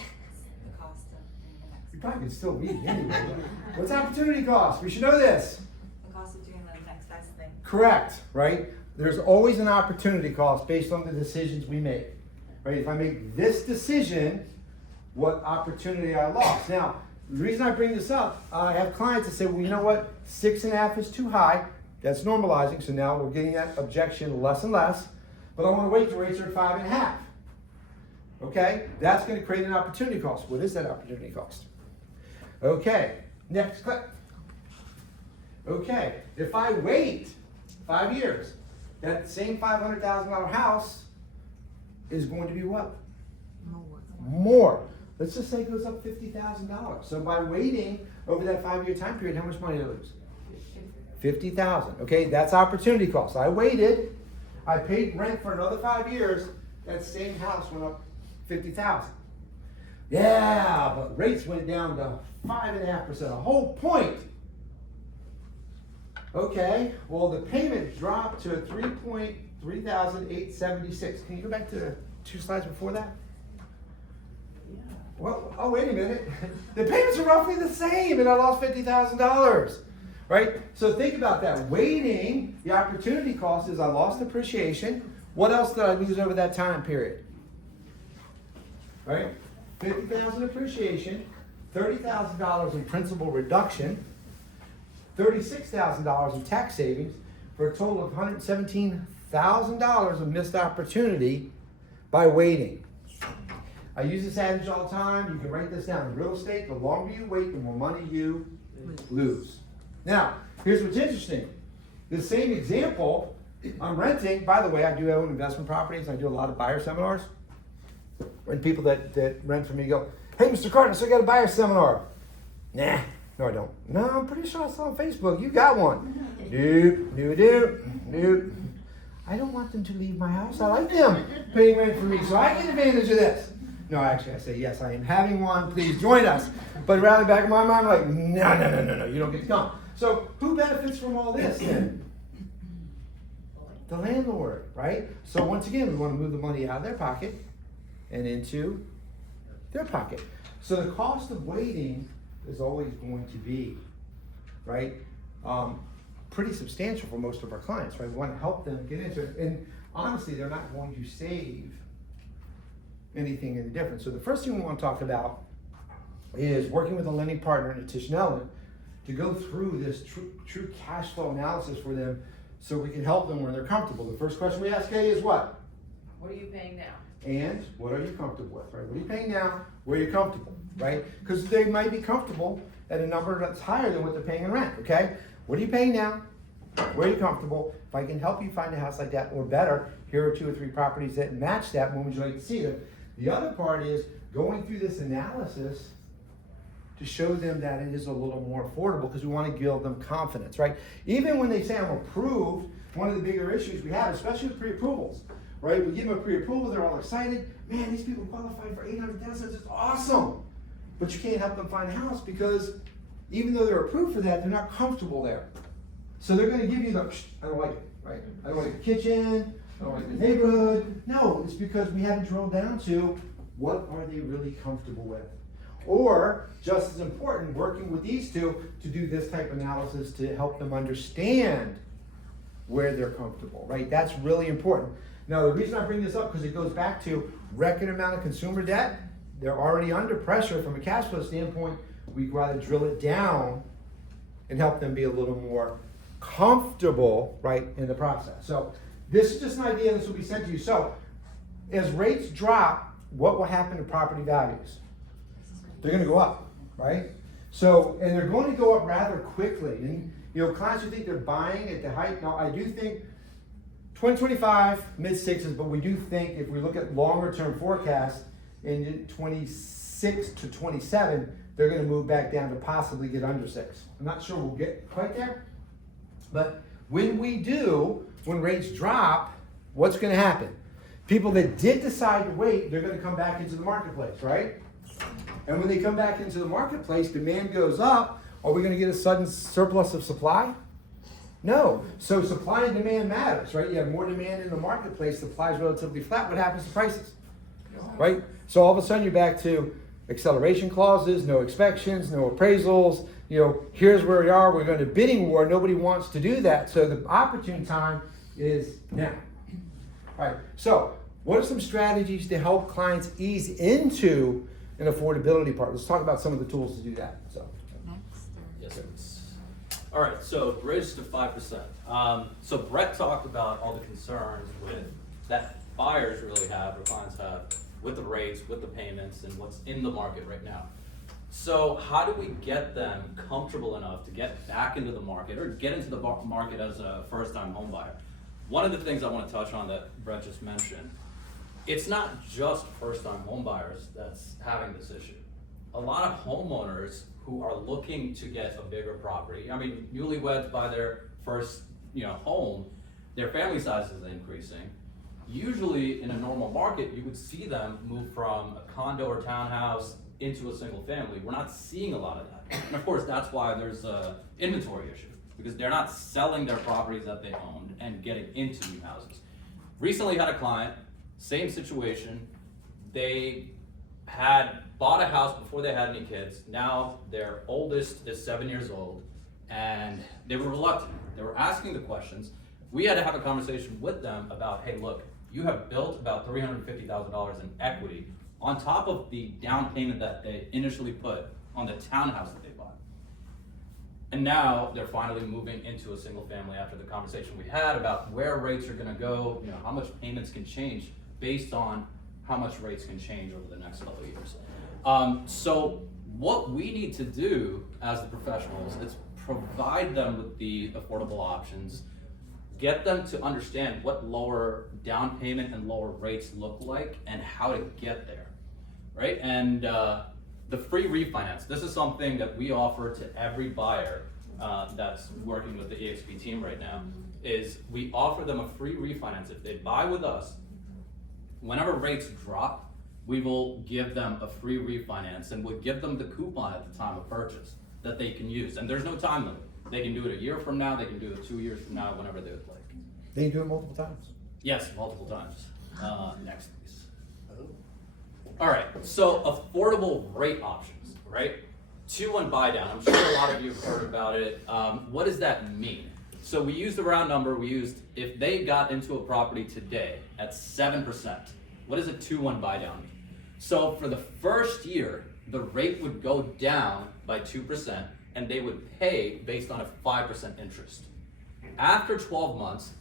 cost of doing the next. You probably can still read it anyway. What's opportunity cost? We should know this. The cost of doing the next best thing. Correct, right? There's always an opportunity cost based on the decisions we make, right? If I make this decision, what opportunity I lost. Now, the reason I bring this up, I have clients that say, well, you know what? 6.5 is too high. That's normalizing. So now we're getting that objection less and less. But I want to wait till rates are at 5.5. Okay? That's going to create an opportunity cost. What is that opportunity cost? Okay. Next clip. Okay. If I wait 5 years, that same $500,000 house is going to be what? More. Let's just say it goes up $50,000. So by waiting over that 5-year time period, how much money did I lose? $50,000. Okay, that's opportunity cost. I waited. I paid rent for another 5 years. That same house went up $50,000. Yeah, but rates went down to 5.5%. A whole point. Okay, well the payment dropped to $3,876. Can you go back to the 2 slides before that? Well, oh wait a minute. The payments are roughly the same and I lost $50,000, right? So think about that. Waiting, the opportunity cost is I lost appreciation. What else did I lose over that time period? right? $50,000 appreciation, $30,000 in principal reduction, $36,000 in tax savings, for a total of $117,000 of missed opportunity by waiting. I use this adage all the time. You can write this down. In real estate, the longer you wait, the more money you lose. Now, here's what's interesting. The same example, I'm renting. By the way, I do own investment properties. I do a lot of buyer seminars. When people that rent from me go, "Hey, Mr. Carter, so I got a buyer seminar." Nah, no, I don't. No, I'm pretty sure I saw on Facebook. You got one. Nope. I don't want them to leave my house. I like them paying rent for me, so I get advantage of this. No, actually, I say, yes, I am having one. Please join us. But around the back of my mind, I'm like, no, you don't get to come. So who benefits from all this then? The landlord, right? So once again, we want to move the money out of their pocket and into their pocket. So the cost of waiting is always going to be, right, pretty substantial for most of our clients, right? We want to help them get into it. And honestly, they're not going to save anything any different. So the first thing we want to talk about is working with a lending partner, Nitesh Dhanashan, to go through this true cash flow analysis for them so we can help them when they're comfortable. The first question we ask is what? What are you paying now? And what are you comfortable with, right? What are you paying now? Where are you comfortable, right? Because they might be comfortable at a number that's higher than what they're paying in rent, okay? What are you paying now? Where are you comfortable? If I can help you find a house like that or better, here are 2 or 3 properties that match that. When would you like to see them? The other part is going through this analysis to show them that it is a little more affordable because we want to give them confidence, right? Even when they say I'm approved, one of the bigger issues we have, especially with pre-approvals, right? We give them a pre-approval, they're all excited. Man, these people qualify for $800,000, it's awesome. But you can't help them find a house because even though they're approved for that, they're not comfortable there. So they're going to give you the, I don't like it, right? I don't like the kitchen, I don't like the neighborhood. No, it's because we haven't drilled down to what are they really comfortable with. Or, just as important, working with these two to do this type of analysis to help them understand where they're comfortable, right? That's really important. Now, the reason I bring this up, because it goes back to record amount of consumer debt. They're already under pressure from a cash flow standpoint. We'd rather drill it down and help them be a little more comfortable, right, in the process. So this is just an idea. This will be sent to you. So as rates drop, what will happen to property values? They're going to go up, right? So, and they're going to go up rather quickly. And, you know, clients who think they're buying at the height, now I do think 2025, mid-6s, but we do think if we look at longer term forecasts in 26 to 27, they're going to move back down to possibly get under 6. I'm not sure we'll get quite there, but when we do, when rates drop, what's going to happen? People that did decide to wait, they're going to come back into the marketplace, right? And when they come back into the marketplace, demand goes up. Are we going to get a sudden surplus of supply? No. So supply and demand matters, right? You have more demand in the marketplace, supply is relatively flat. What happens to prices? Right? So all of a sudden you're back to acceleration clauses, no inspections, no appraisals. You know, here's where we are. We're going to bidding war. Nobody wants to do that. So the opportune time is now. All right. So what are some strategies to help clients ease into an affordability part? Let's talk about some of the tools to do that. So Next. Yes, it's, all right, so bridge to 5%. So Brett talked about all the concerns with that buyers really have, or clients have, with the rates, with the payments, and what's in the market right now. So how do we get them comfortable enough to get back into the market or get into the market as a first-time home buyer? One of the things I want to touch on that Brett just mentioned, it's not just first-time home buyers that's having this issue. A lot of homeowners who are looking to get a bigger property, I mean, newlyweds buy their first, home, their family size is increasing. Usually in a normal market, you would see them move from a condo or townhouse into a single family. We're not seeing a lot of that. And of course, that's why there's an inventory issue, because they're not selling their properties that they owned and getting into new houses. Recently had a client, same situation. They had bought a house before they had any kids. Now their oldest is 7 years old, and they were reluctant. They were asking the questions. We had to have a conversation with them about, hey, look, you have built about $350,000 in equity on top of the down payment that they initially put on the townhouse that they bought. And now they're finally moving into a single family after the conversation we had about where rates are gonna go, you know, how much payments can change based on how much rates can change over the next couple of years. So what we need to do as the professionals is provide them with the affordable options, get them to understand what lower down payment and lower rates look like and how to get there, right? And the free refinance, this is something that we offer to every buyer that's working with the EXP team right now, is we offer them a free refinance. If they buy with us, whenever rates drop, we will give them a free refinance and we'll give them the coupon at the time of purchase that they can use. And there's no time limit. They can do it a year from now, they can do it 2 years from now, whenever they would like. They can do it multiple times. Yes, multiple times. Next, please. All right, so affordable rate options, right? 2-1 buy down. I'm sure a lot of you have heard about it. What does that mean? So we used the round number. We used if they got into a property today at 7%. What is a 2-1 buy down? So for the first year, the rate would go down by 2%, and they would pay based on a 5% interest. After 12 months,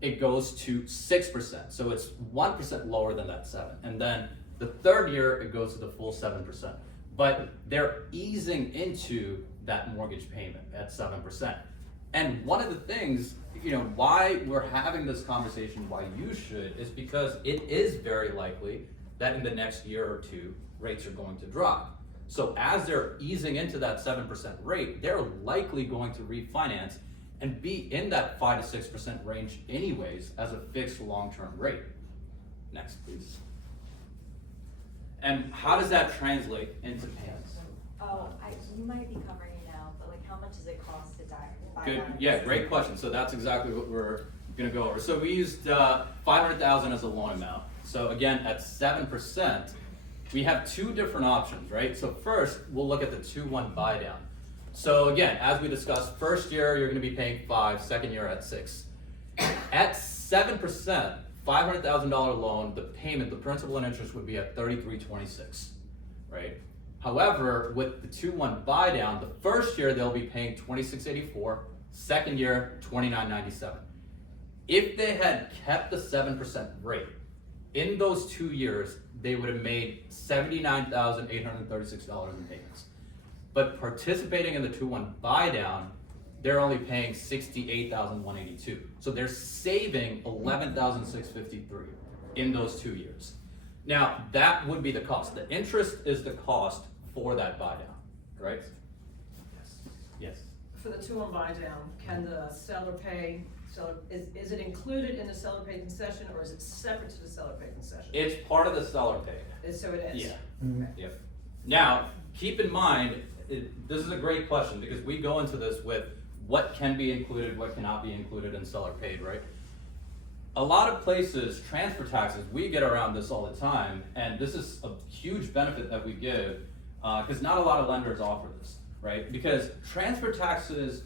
it goes to 6%. So it's 1% lower than that 7. And then the third year, it goes to the full 7%. But they're easing into that mortgage payment at 7%. And one of the things, you know, why we're having this conversation, why you should, is because it is very likely that in the next year or two, rates are going to drop. So as they're easing into that 7% rate, they're likely going to refinance and be in that 5 to 6% range anyways as a fixed long-term rate. Next, please. And how does that translate into payments? Oh, you might be covering it now, but like how much does it cost to buy Good, that? yeah, great question. So that's exactly what we're gonna go over. So we used $500,000 as a loan amount. So again, at 7%, we have two different options, right? So first, we'll look at the 2-1 buy down. So again, as we discussed, first year you're gonna be paying 5, second year at 6. At 7%, $500,000 loan, the payment, the principal and interest would be at $33.26, right? However, with the 2-1 buy down, the first year they'll be paying $26.84, second year $29.97. If they had kept the 7% rate, in those 2 years, they would have made $79,836 in payments. But participating in the 2-1 buy down, they're only paying $68,182. So they're saving $11,653 in those 2 years. Now, that would be the cost. The interest is the cost for that buy down, right? Yes. For the 2-1 buy down, can the seller pay, is it included in the seller pay concession or is it separate to the seller pay concession? It's part of the seller pay. So it is? Yeah. Mhm. Yep. Now, keep in mind, this is a great question because we go into this with what can be included, what cannot be included in seller paid, right? A lot of places, transfer taxes, we get around this all the time, and this is a huge benefit that we give because not a lot of lenders offer this, right? Because transfer taxes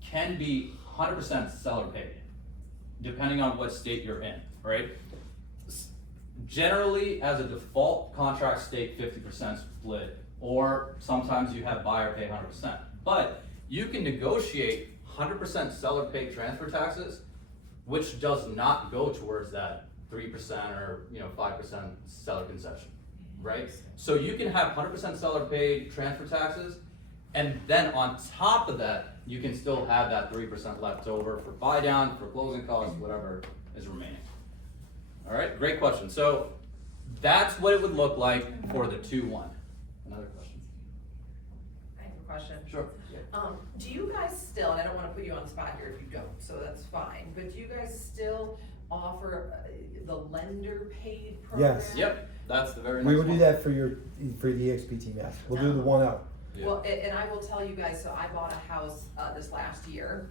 can be 100% seller paid, depending on what state you're in, right? Generally, as a default, contract state 50% split, or sometimes you have buyer pay 100%. But you can negotiate 100% seller paid transfer taxes, which does not go towards that 3% or 5% seller concession, right? So you can have 100% seller paid transfer taxes, and then on top of that, you can still have that 3% left over for buy down, for closing costs, whatever is remaining. All right, great question. So that's what it would look like for the 2-1. Another question? I have a question. Sure. Do you guys still, and I don't wanna put you on the spot here if you don't, so that's fine, but do you guys still offer the lender paid program? Yes. Yep, that's the very next We one. will do that for the EXP team, yes. We'll do the 1-up. Yeah. Well, and I will tell you guys, so I bought a house, this last year,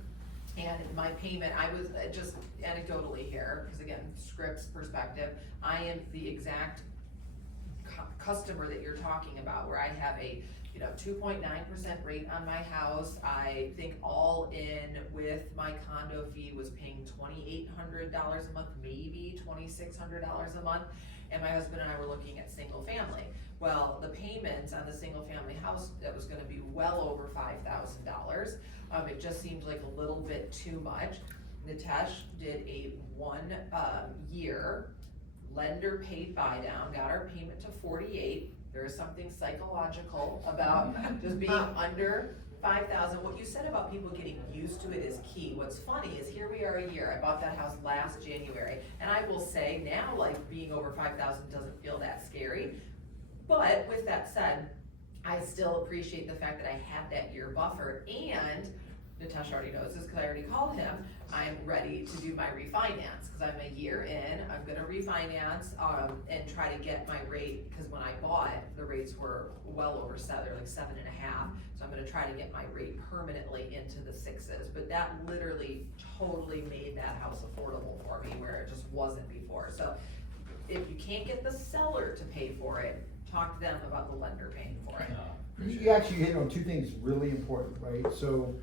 and my payment, I was, just anecdotally here, because again, scripts perspective, I am the exact customer that you're talking about, where I have a 2.9% rate on my house. I think all in with my condo fee was paying $2,800 a month, maybe $2,600 a month. And my husband and I were looking at single family. Well, the payments on the single family house, that was gonna be well over $5,000. It just seemed like a little bit too much. Nitesh did a 1 year lender paid buy down, got our payment to 48. There is something psychological about just being under 5,000. What you said about people getting used to it is key. What's funny is here we are a year. I bought that house last January, and I will say now, like, being over 5,000 doesn't feel that scary. But with that said, I still appreciate the fact that I had that year buffer, and Nitesh already knows this because I already called him. I'm ready to do my refinance because I'm a year in. I'm gonna refinance and try to get my rate, because when I bought, the rates were well over 7, like 7.5. So I'm gonna try to get my rate permanently into the 6s. But that literally totally made that house affordable for me where it just wasn't before. So if you can't get the seller to pay for it, talk to them about the lender paying for it. You actually hit on 2 things really important, right? So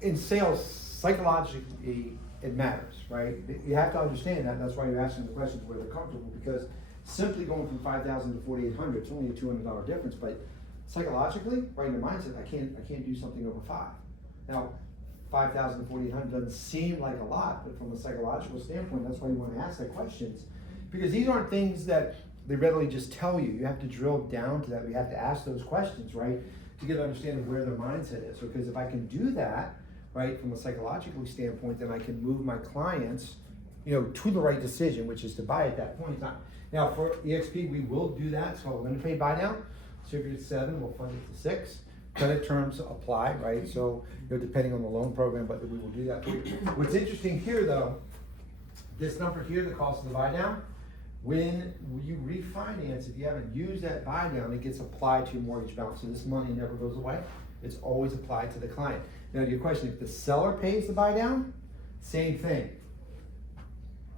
in sales, psychologically, it matters, right? You have to understand that, and that's why you're asking the questions where they're comfortable, because simply going from 5,000 to 4,800, it's only a $200 difference, but psychologically, right in your mindset, I can't do something over 5. Now, 5,000 to 4,800 doesn't seem like a lot, but from a psychological standpoint, that's why you want to ask that questions, because these aren't things that they readily just tell you. You have to drill down to that. We have to ask those questions, right, to get an understanding of where their mindset is. Because if I can do that, right, from a psychological standpoint, then I can move my clients, to the right decision, which is to buy at that point in time. Now, for EXP, we will do that. It's called a lender paid buy down. So if it's 7, we'll fund it to 6. Credit terms apply, right? So, depending on the loan program, but we will do that for you. What's interesting here, though, this number here, the cost of the buy down, when you refinance, if you haven't used that buy down, it gets applied to your mortgage balance. So this money never goes away. It's always applied to the client. Now, your question, if the seller pays the buy down, same thing.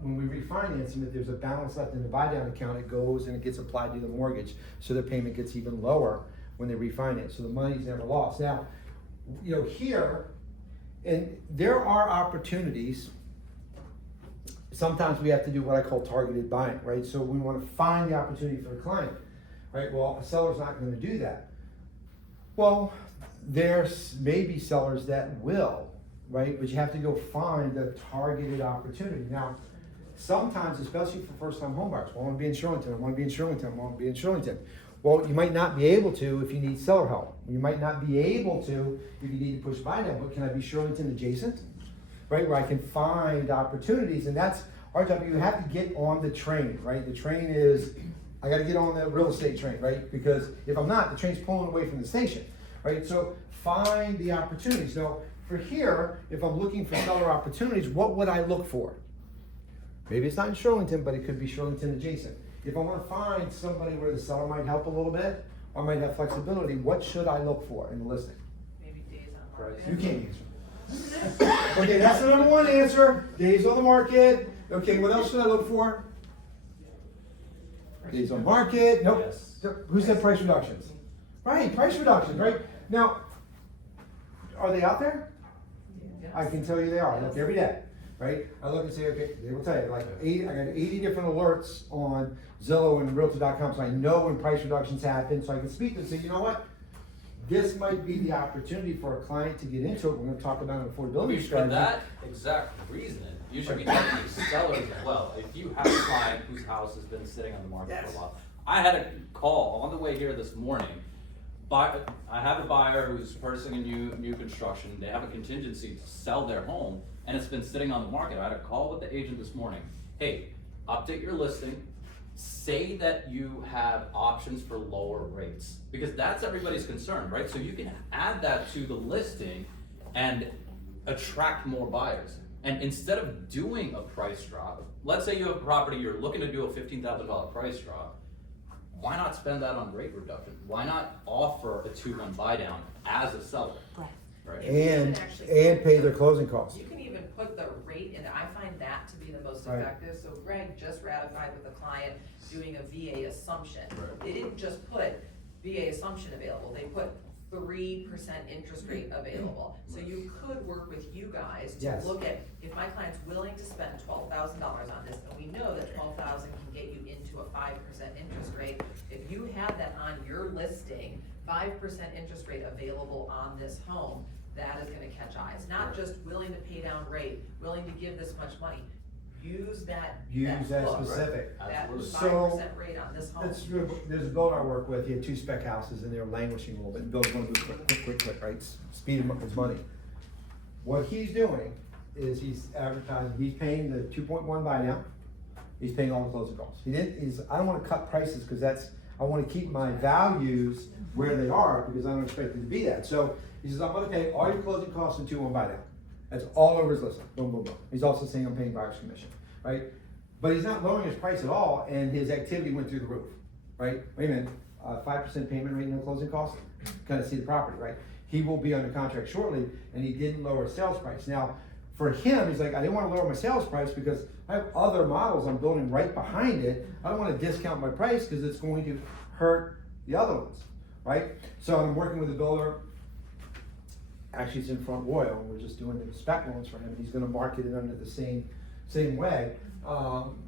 When we refinance them, if there's a balance left in the buy down account, it goes and it gets applied to the mortgage. So their payment gets even lower when they refinance. So the money's never lost. Now, here, and there are opportunities. Sometimes we have to do what I call targeted buying, right? So we want to find the opportunity for the client, right? Well, a seller's not going to do that. Well, there's maybe sellers that will, right? But you have to go find the targeted opportunity. Now, sometimes, especially for first-time homebuyers, well, I want to be in Shirlington, I want to be in Shirlington, I want to be in Shirlington. Well, you might not be able to if you need seller help. You might not be able to if you need to push buy down, but can I be Shirlington adjacent? Right, where I can find opportunities, and that's our job. You have to get on the train, right? The train is, I got to get on the real estate train, right? Because if I'm not, the train's pulling away from the station, right? So find the opportunities. Now, for here, if I'm looking for seller opportunities, what would I look for? Maybe it's not in Shirlington, but it could be Shirlington adjacent. If I want to find somebody where the seller might help a little bit, or might have flexibility, what should I look for in the listing? Maybe days on market. You can't answer. Okay, that's the number 1 answer. Days on the market. Okay, what else should I look for? Days on market. Nope. Yes. Who said price reductions? Right, price reductions, right? Now, are they out there? Yes. I can tell you they are. I look every day, right? I look and say, okay, they will tell you, like I got 80 different alerts on Zillow and Realtor.com, so I know when price reductions happen, so I can speak to them and say, you know what? This might be the opportunity for a client to get into it. We're going to talk about an affordability For strategy. that exact reason, you should be talking to sellers as well. If you have a client whose house has been sitting on the market for a while. I had a call on the way here this morning. I have a buyer who's purchasing a new construction. They have a contingency to sell their home, and it's been sitting on the market. I had a call with the agent this morning. Hey, update your listing. Say that you have options for lower rates, because that's everybody's concern, right? So you can add that to the listing and attract more buyers. And instead of doing a price drop, let's say you have a property, you're looking to do a $15,000 price drop, why not spend that on rate reduction? Why not offer a 2-1 buy down as a seller? Right. And pay their closing costs. You can even put the rate in. I find that to be the most Right. effective. So Greg just ratified with a client doing a VA assumption. Right. They didn't just put VA assumption available, they put 3% interest rate available. So you could work with you guys to Yes. look at, if my client's willing to spend $12,000 on this, and we know that 12,000 can get you into a 5% interest rate, if you have that on your listing, 5% interest rate available on this home, that is gonna catch eyes. Not just willing to pay down rate, willing to give this much money. Use that book, specific. that Absolutely. 5% rate on this home. That's good. There's a builder I work with, he had 2 spec houses and they were languishing a little bit, and Bill's gonna move quick, right? Speed him up his money. What he's doing is he's advertising, he's paying the 2.1 buy down, he's paying all the closing costs. I don't wanna cut prices, cause I wanna keep my values where they are, because I don't expect it to be that. So he says, I'm gonna pay all your closing costs and 2.1 buy down. That's all over his listing, boom, boom, boom. He's also saying I'm paying buyer's commission, right? But he's not lowering his price at all, and his activity went through the roof, right? Wait a minute, 5% payment rate, no closing costs? Kind of see the property, right? He will be under contract shortly, and he didn't lower his sales price. Now, for him, he's like, I didn't want to lower my sales price because I have other models I'm building right behind it. I don't want to discount my price because it's going to hurt the other ones, right? So I'm working with a builder. Actually, it's in Front Royal, and we're just doing the spec loans for him, and he's gonna market it under the same way.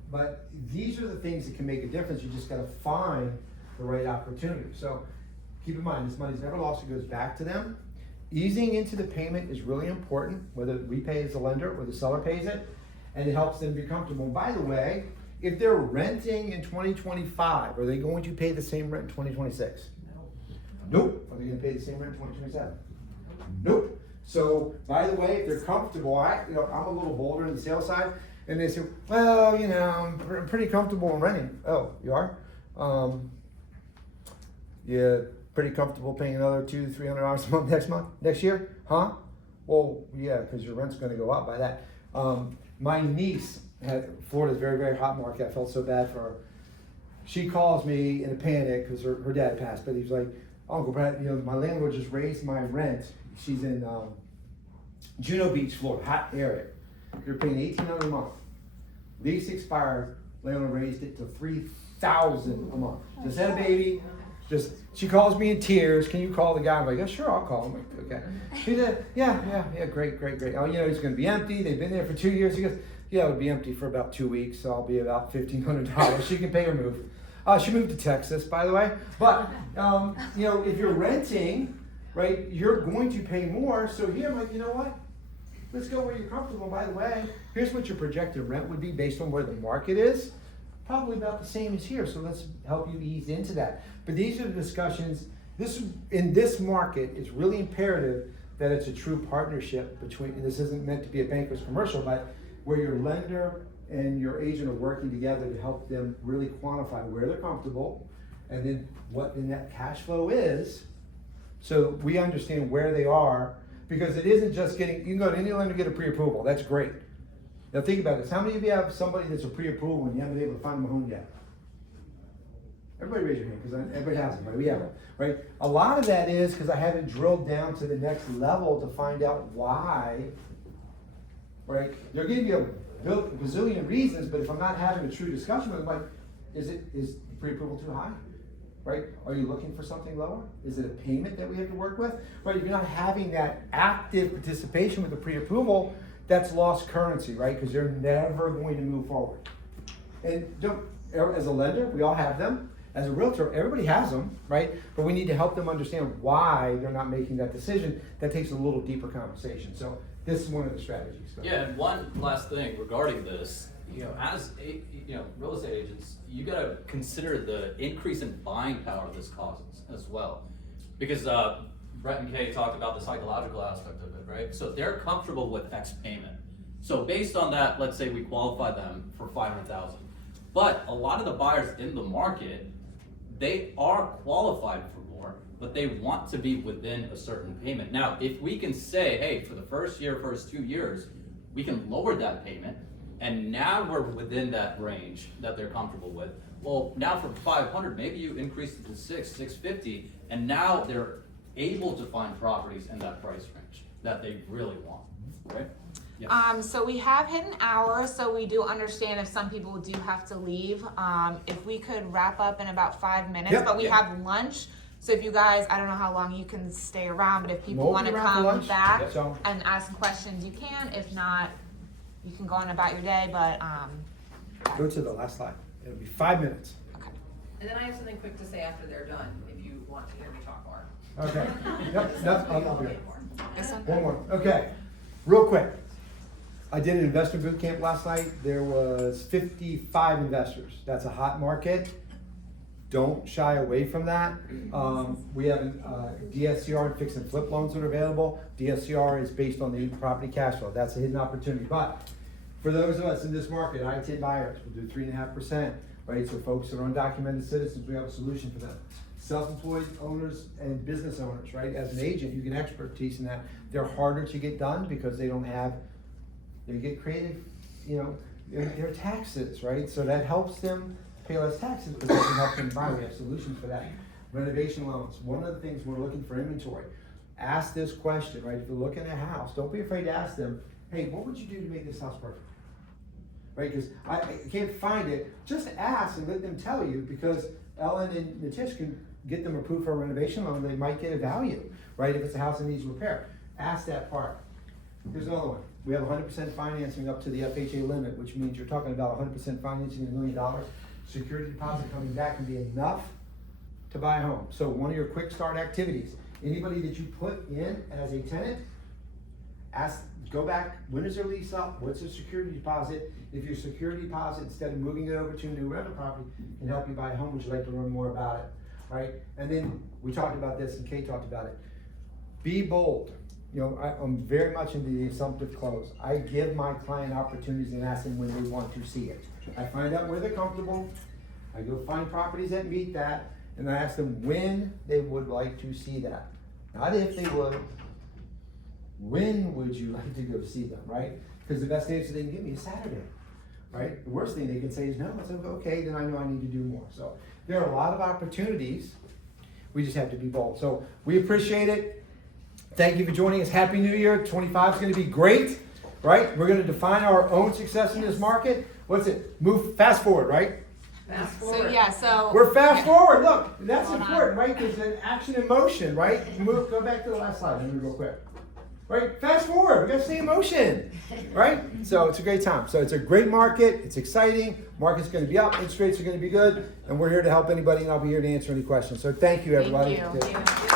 But these are the things that can make a difference. You just gotta find the right opportunity. So keep in mind, this money's never lost, it goes back to them. Easing into the payment is really important, whether we pay as the lender or the seller pays it, and it helps them be comfortable. And by the way, if they're renting in 2025, are they going to pay the same rent in 2026? Nope. Are they gonna pay the same rent in 2027? Nope. So, by the way, if they're comfortable, I'm a little bolder in the sales side, and they say, well, I'm pretty comfortable in renting. Oh, you are? Yeah, pretty comfortable paying another $200-300 a month next year? Huh? Well, yeah, because your rent's gonna go up by that. My niece Florida's a very, very hot market. I felt so bad for her. She calls me in a panic because her dad passed, but he's like, Uncle Brett, my landlord just raised my rent. She's in Juno Beach, Florida, hot area. You're paying $1,800 a month. Lease expired, landlord raised it to $3,000 a month. Just had a baby. She calls me in tears. Can you call the guy? I'm like, yeah, sure, I'll call him. I'm like, okay. She said, yeah, great. Oh, it's going to be empty. They've been there for 2 years. He goes, yeah, it'll be empty for about 2 weeks. So I'll be about $1,500. She can pay her move. She moved to Texas, by the way. But if you're renting, right, you're going to pay more. So here, I'm like, you know what? Let's go where you're comfortable. By the way, here's what your projected rent would be based on where the market is. Probably about the same as here. So let's help you ease into that. But these are the discussions. In this market, it's really imperative that it's a true partnership between. And this isn't meant to be a banker's commercial, but where your lender and your agent are working together to help them really quantify where they're comfortable, and then what the net cash flow is. So we understand where they are, because it isn't just you can go to any lender and get a pre-approval. That's great. Now think about this. How many of you have somebody that's a pre-approval and you haven't been able to find them a home yet? Everybody raise your hand, because everybody has them, right? We have them, right? A lot of that is because I haven't drilled down to the next level to find out why, right? They're giving you a bazillion reasons, but if I'm not having a true discussion with them, like, is pre-approval too high? Right? Are you looking for something lower? Is it a payment that we have to work with? Right? If you're not having that active participation with the pre-approval, that's lost currency, right? Because they're never going to move forward. And as a lender, we all have them. As a realtor, everybody has them, right? But we need to help them understand why they're not making that decision. That takes a little deeper conversation. So this is one of the strategies. Yeah, and one last thing regarding this, as real estate agents, you gotta consider the increase in buying power this causes as well. Because Brett and Kay talked about the psychological aspect of it, right? So they're comfortable with X payment. So based on that, let's say we qualify them for $500,000. But a lot of the buyers in the market, they are qualified for more, but they want to be within a certain payment. Now, if we can say, hey, for the first 2 years, we can lower that payment, and now we're within that range that they're comfortable with. Well, now for 500, maybe you increase it to 650, and now they're able to find properties in that price range that they really want, right? Yes. So we have hit an hour, so we do understand if some people do have to leave. If we could wrap up in about 5 minutes, Yep. but we have lunch So if you guys, I don't know how long you can stay around, but if people We'll want be to around for come lunch. back So- and ask questions, you can. If not, you can go on about your day, but, Go to the last slide. It'll be 5 minutes. okay. And then I have something quick to say after they're done, if you want to hear me talk more. Okay. Yep, I'll be right. This one? One more. Okay. Real quick. I did an investor boot camp last night. There was 55 investors. That's a hot market. Don't shy away from that. We have DSCR and fix and flip loans that are available. DSCR is based on the property cash flow. That's a hidden opportunity. But for those of us in this market, I-10 buyers, we'll do 3.5%, right? So folks that are undocumented citizens, we have a solution for them. Self-employed owners and business owners, right? As an agent, you get expertise in that. They're harder to get done because they don't have, they get creative, you know, their taxes, right? So that helps them pay less taxes, but that can help them buy. We have solutions for that. Renovation loans. One of the things we're looking for inventory. Ask this question, right? If you're looking at a house, don't be afraid to ask them, hey, what would you do to make this house perfect? Right? Because I can't find it. Just ask and let them tell you, because Ellen and Nitesh can get them approved for a renovation loan. They might get a value, right? If it's a house that needs repair. Ask that part. Here's another one. We have 100% financing up to the FHA limit, which means you're talking about 100% financing $1 million. Security deposit coming back can be enough to buy a home. So one of your quick start activities, anybody that you put in as a tenant, go back, when is their lease up? What's their security deposit? If your security deposit, instead of moving it over to a new rental property, can help you buy a home, would you like to learn more about it, right? And then we talked about this and Kay talked about it. Be bold. You know, I'm very much into the assumptive close. I give my client opportunities and ask them when they want to see it. I find out where they're comfortable. I go find properties that meet that, and I ask them when they would like to see that. Not if they would. When would you like to go see them, right? Because the best answer they can give me is Saturday, right? The worst thing they can say is no. It's okay, then I know I need to do more. So there are a lot of opportunities. We just have to be bold. So we appreciate it. Thank you for joining us. Happy New Year. 25 is going to be great, right? We're going to define our own success in this market. What's it? Move fast forward, right? Fast So, forward. yeah, so. We're fast forward. Look, that's Hold on. important, right? There's an action in motion, right? Move. Go back to the last slide. Let me real quick. Right? Fast forward. We got to stay in motion, right? So it's a great time. So it's a great market. It's exciting. Market's going to be up. Interest rates are going to be good. And we're here to help anybody, and I'll be here to answer any questions. So thank you, everybody. Thank you.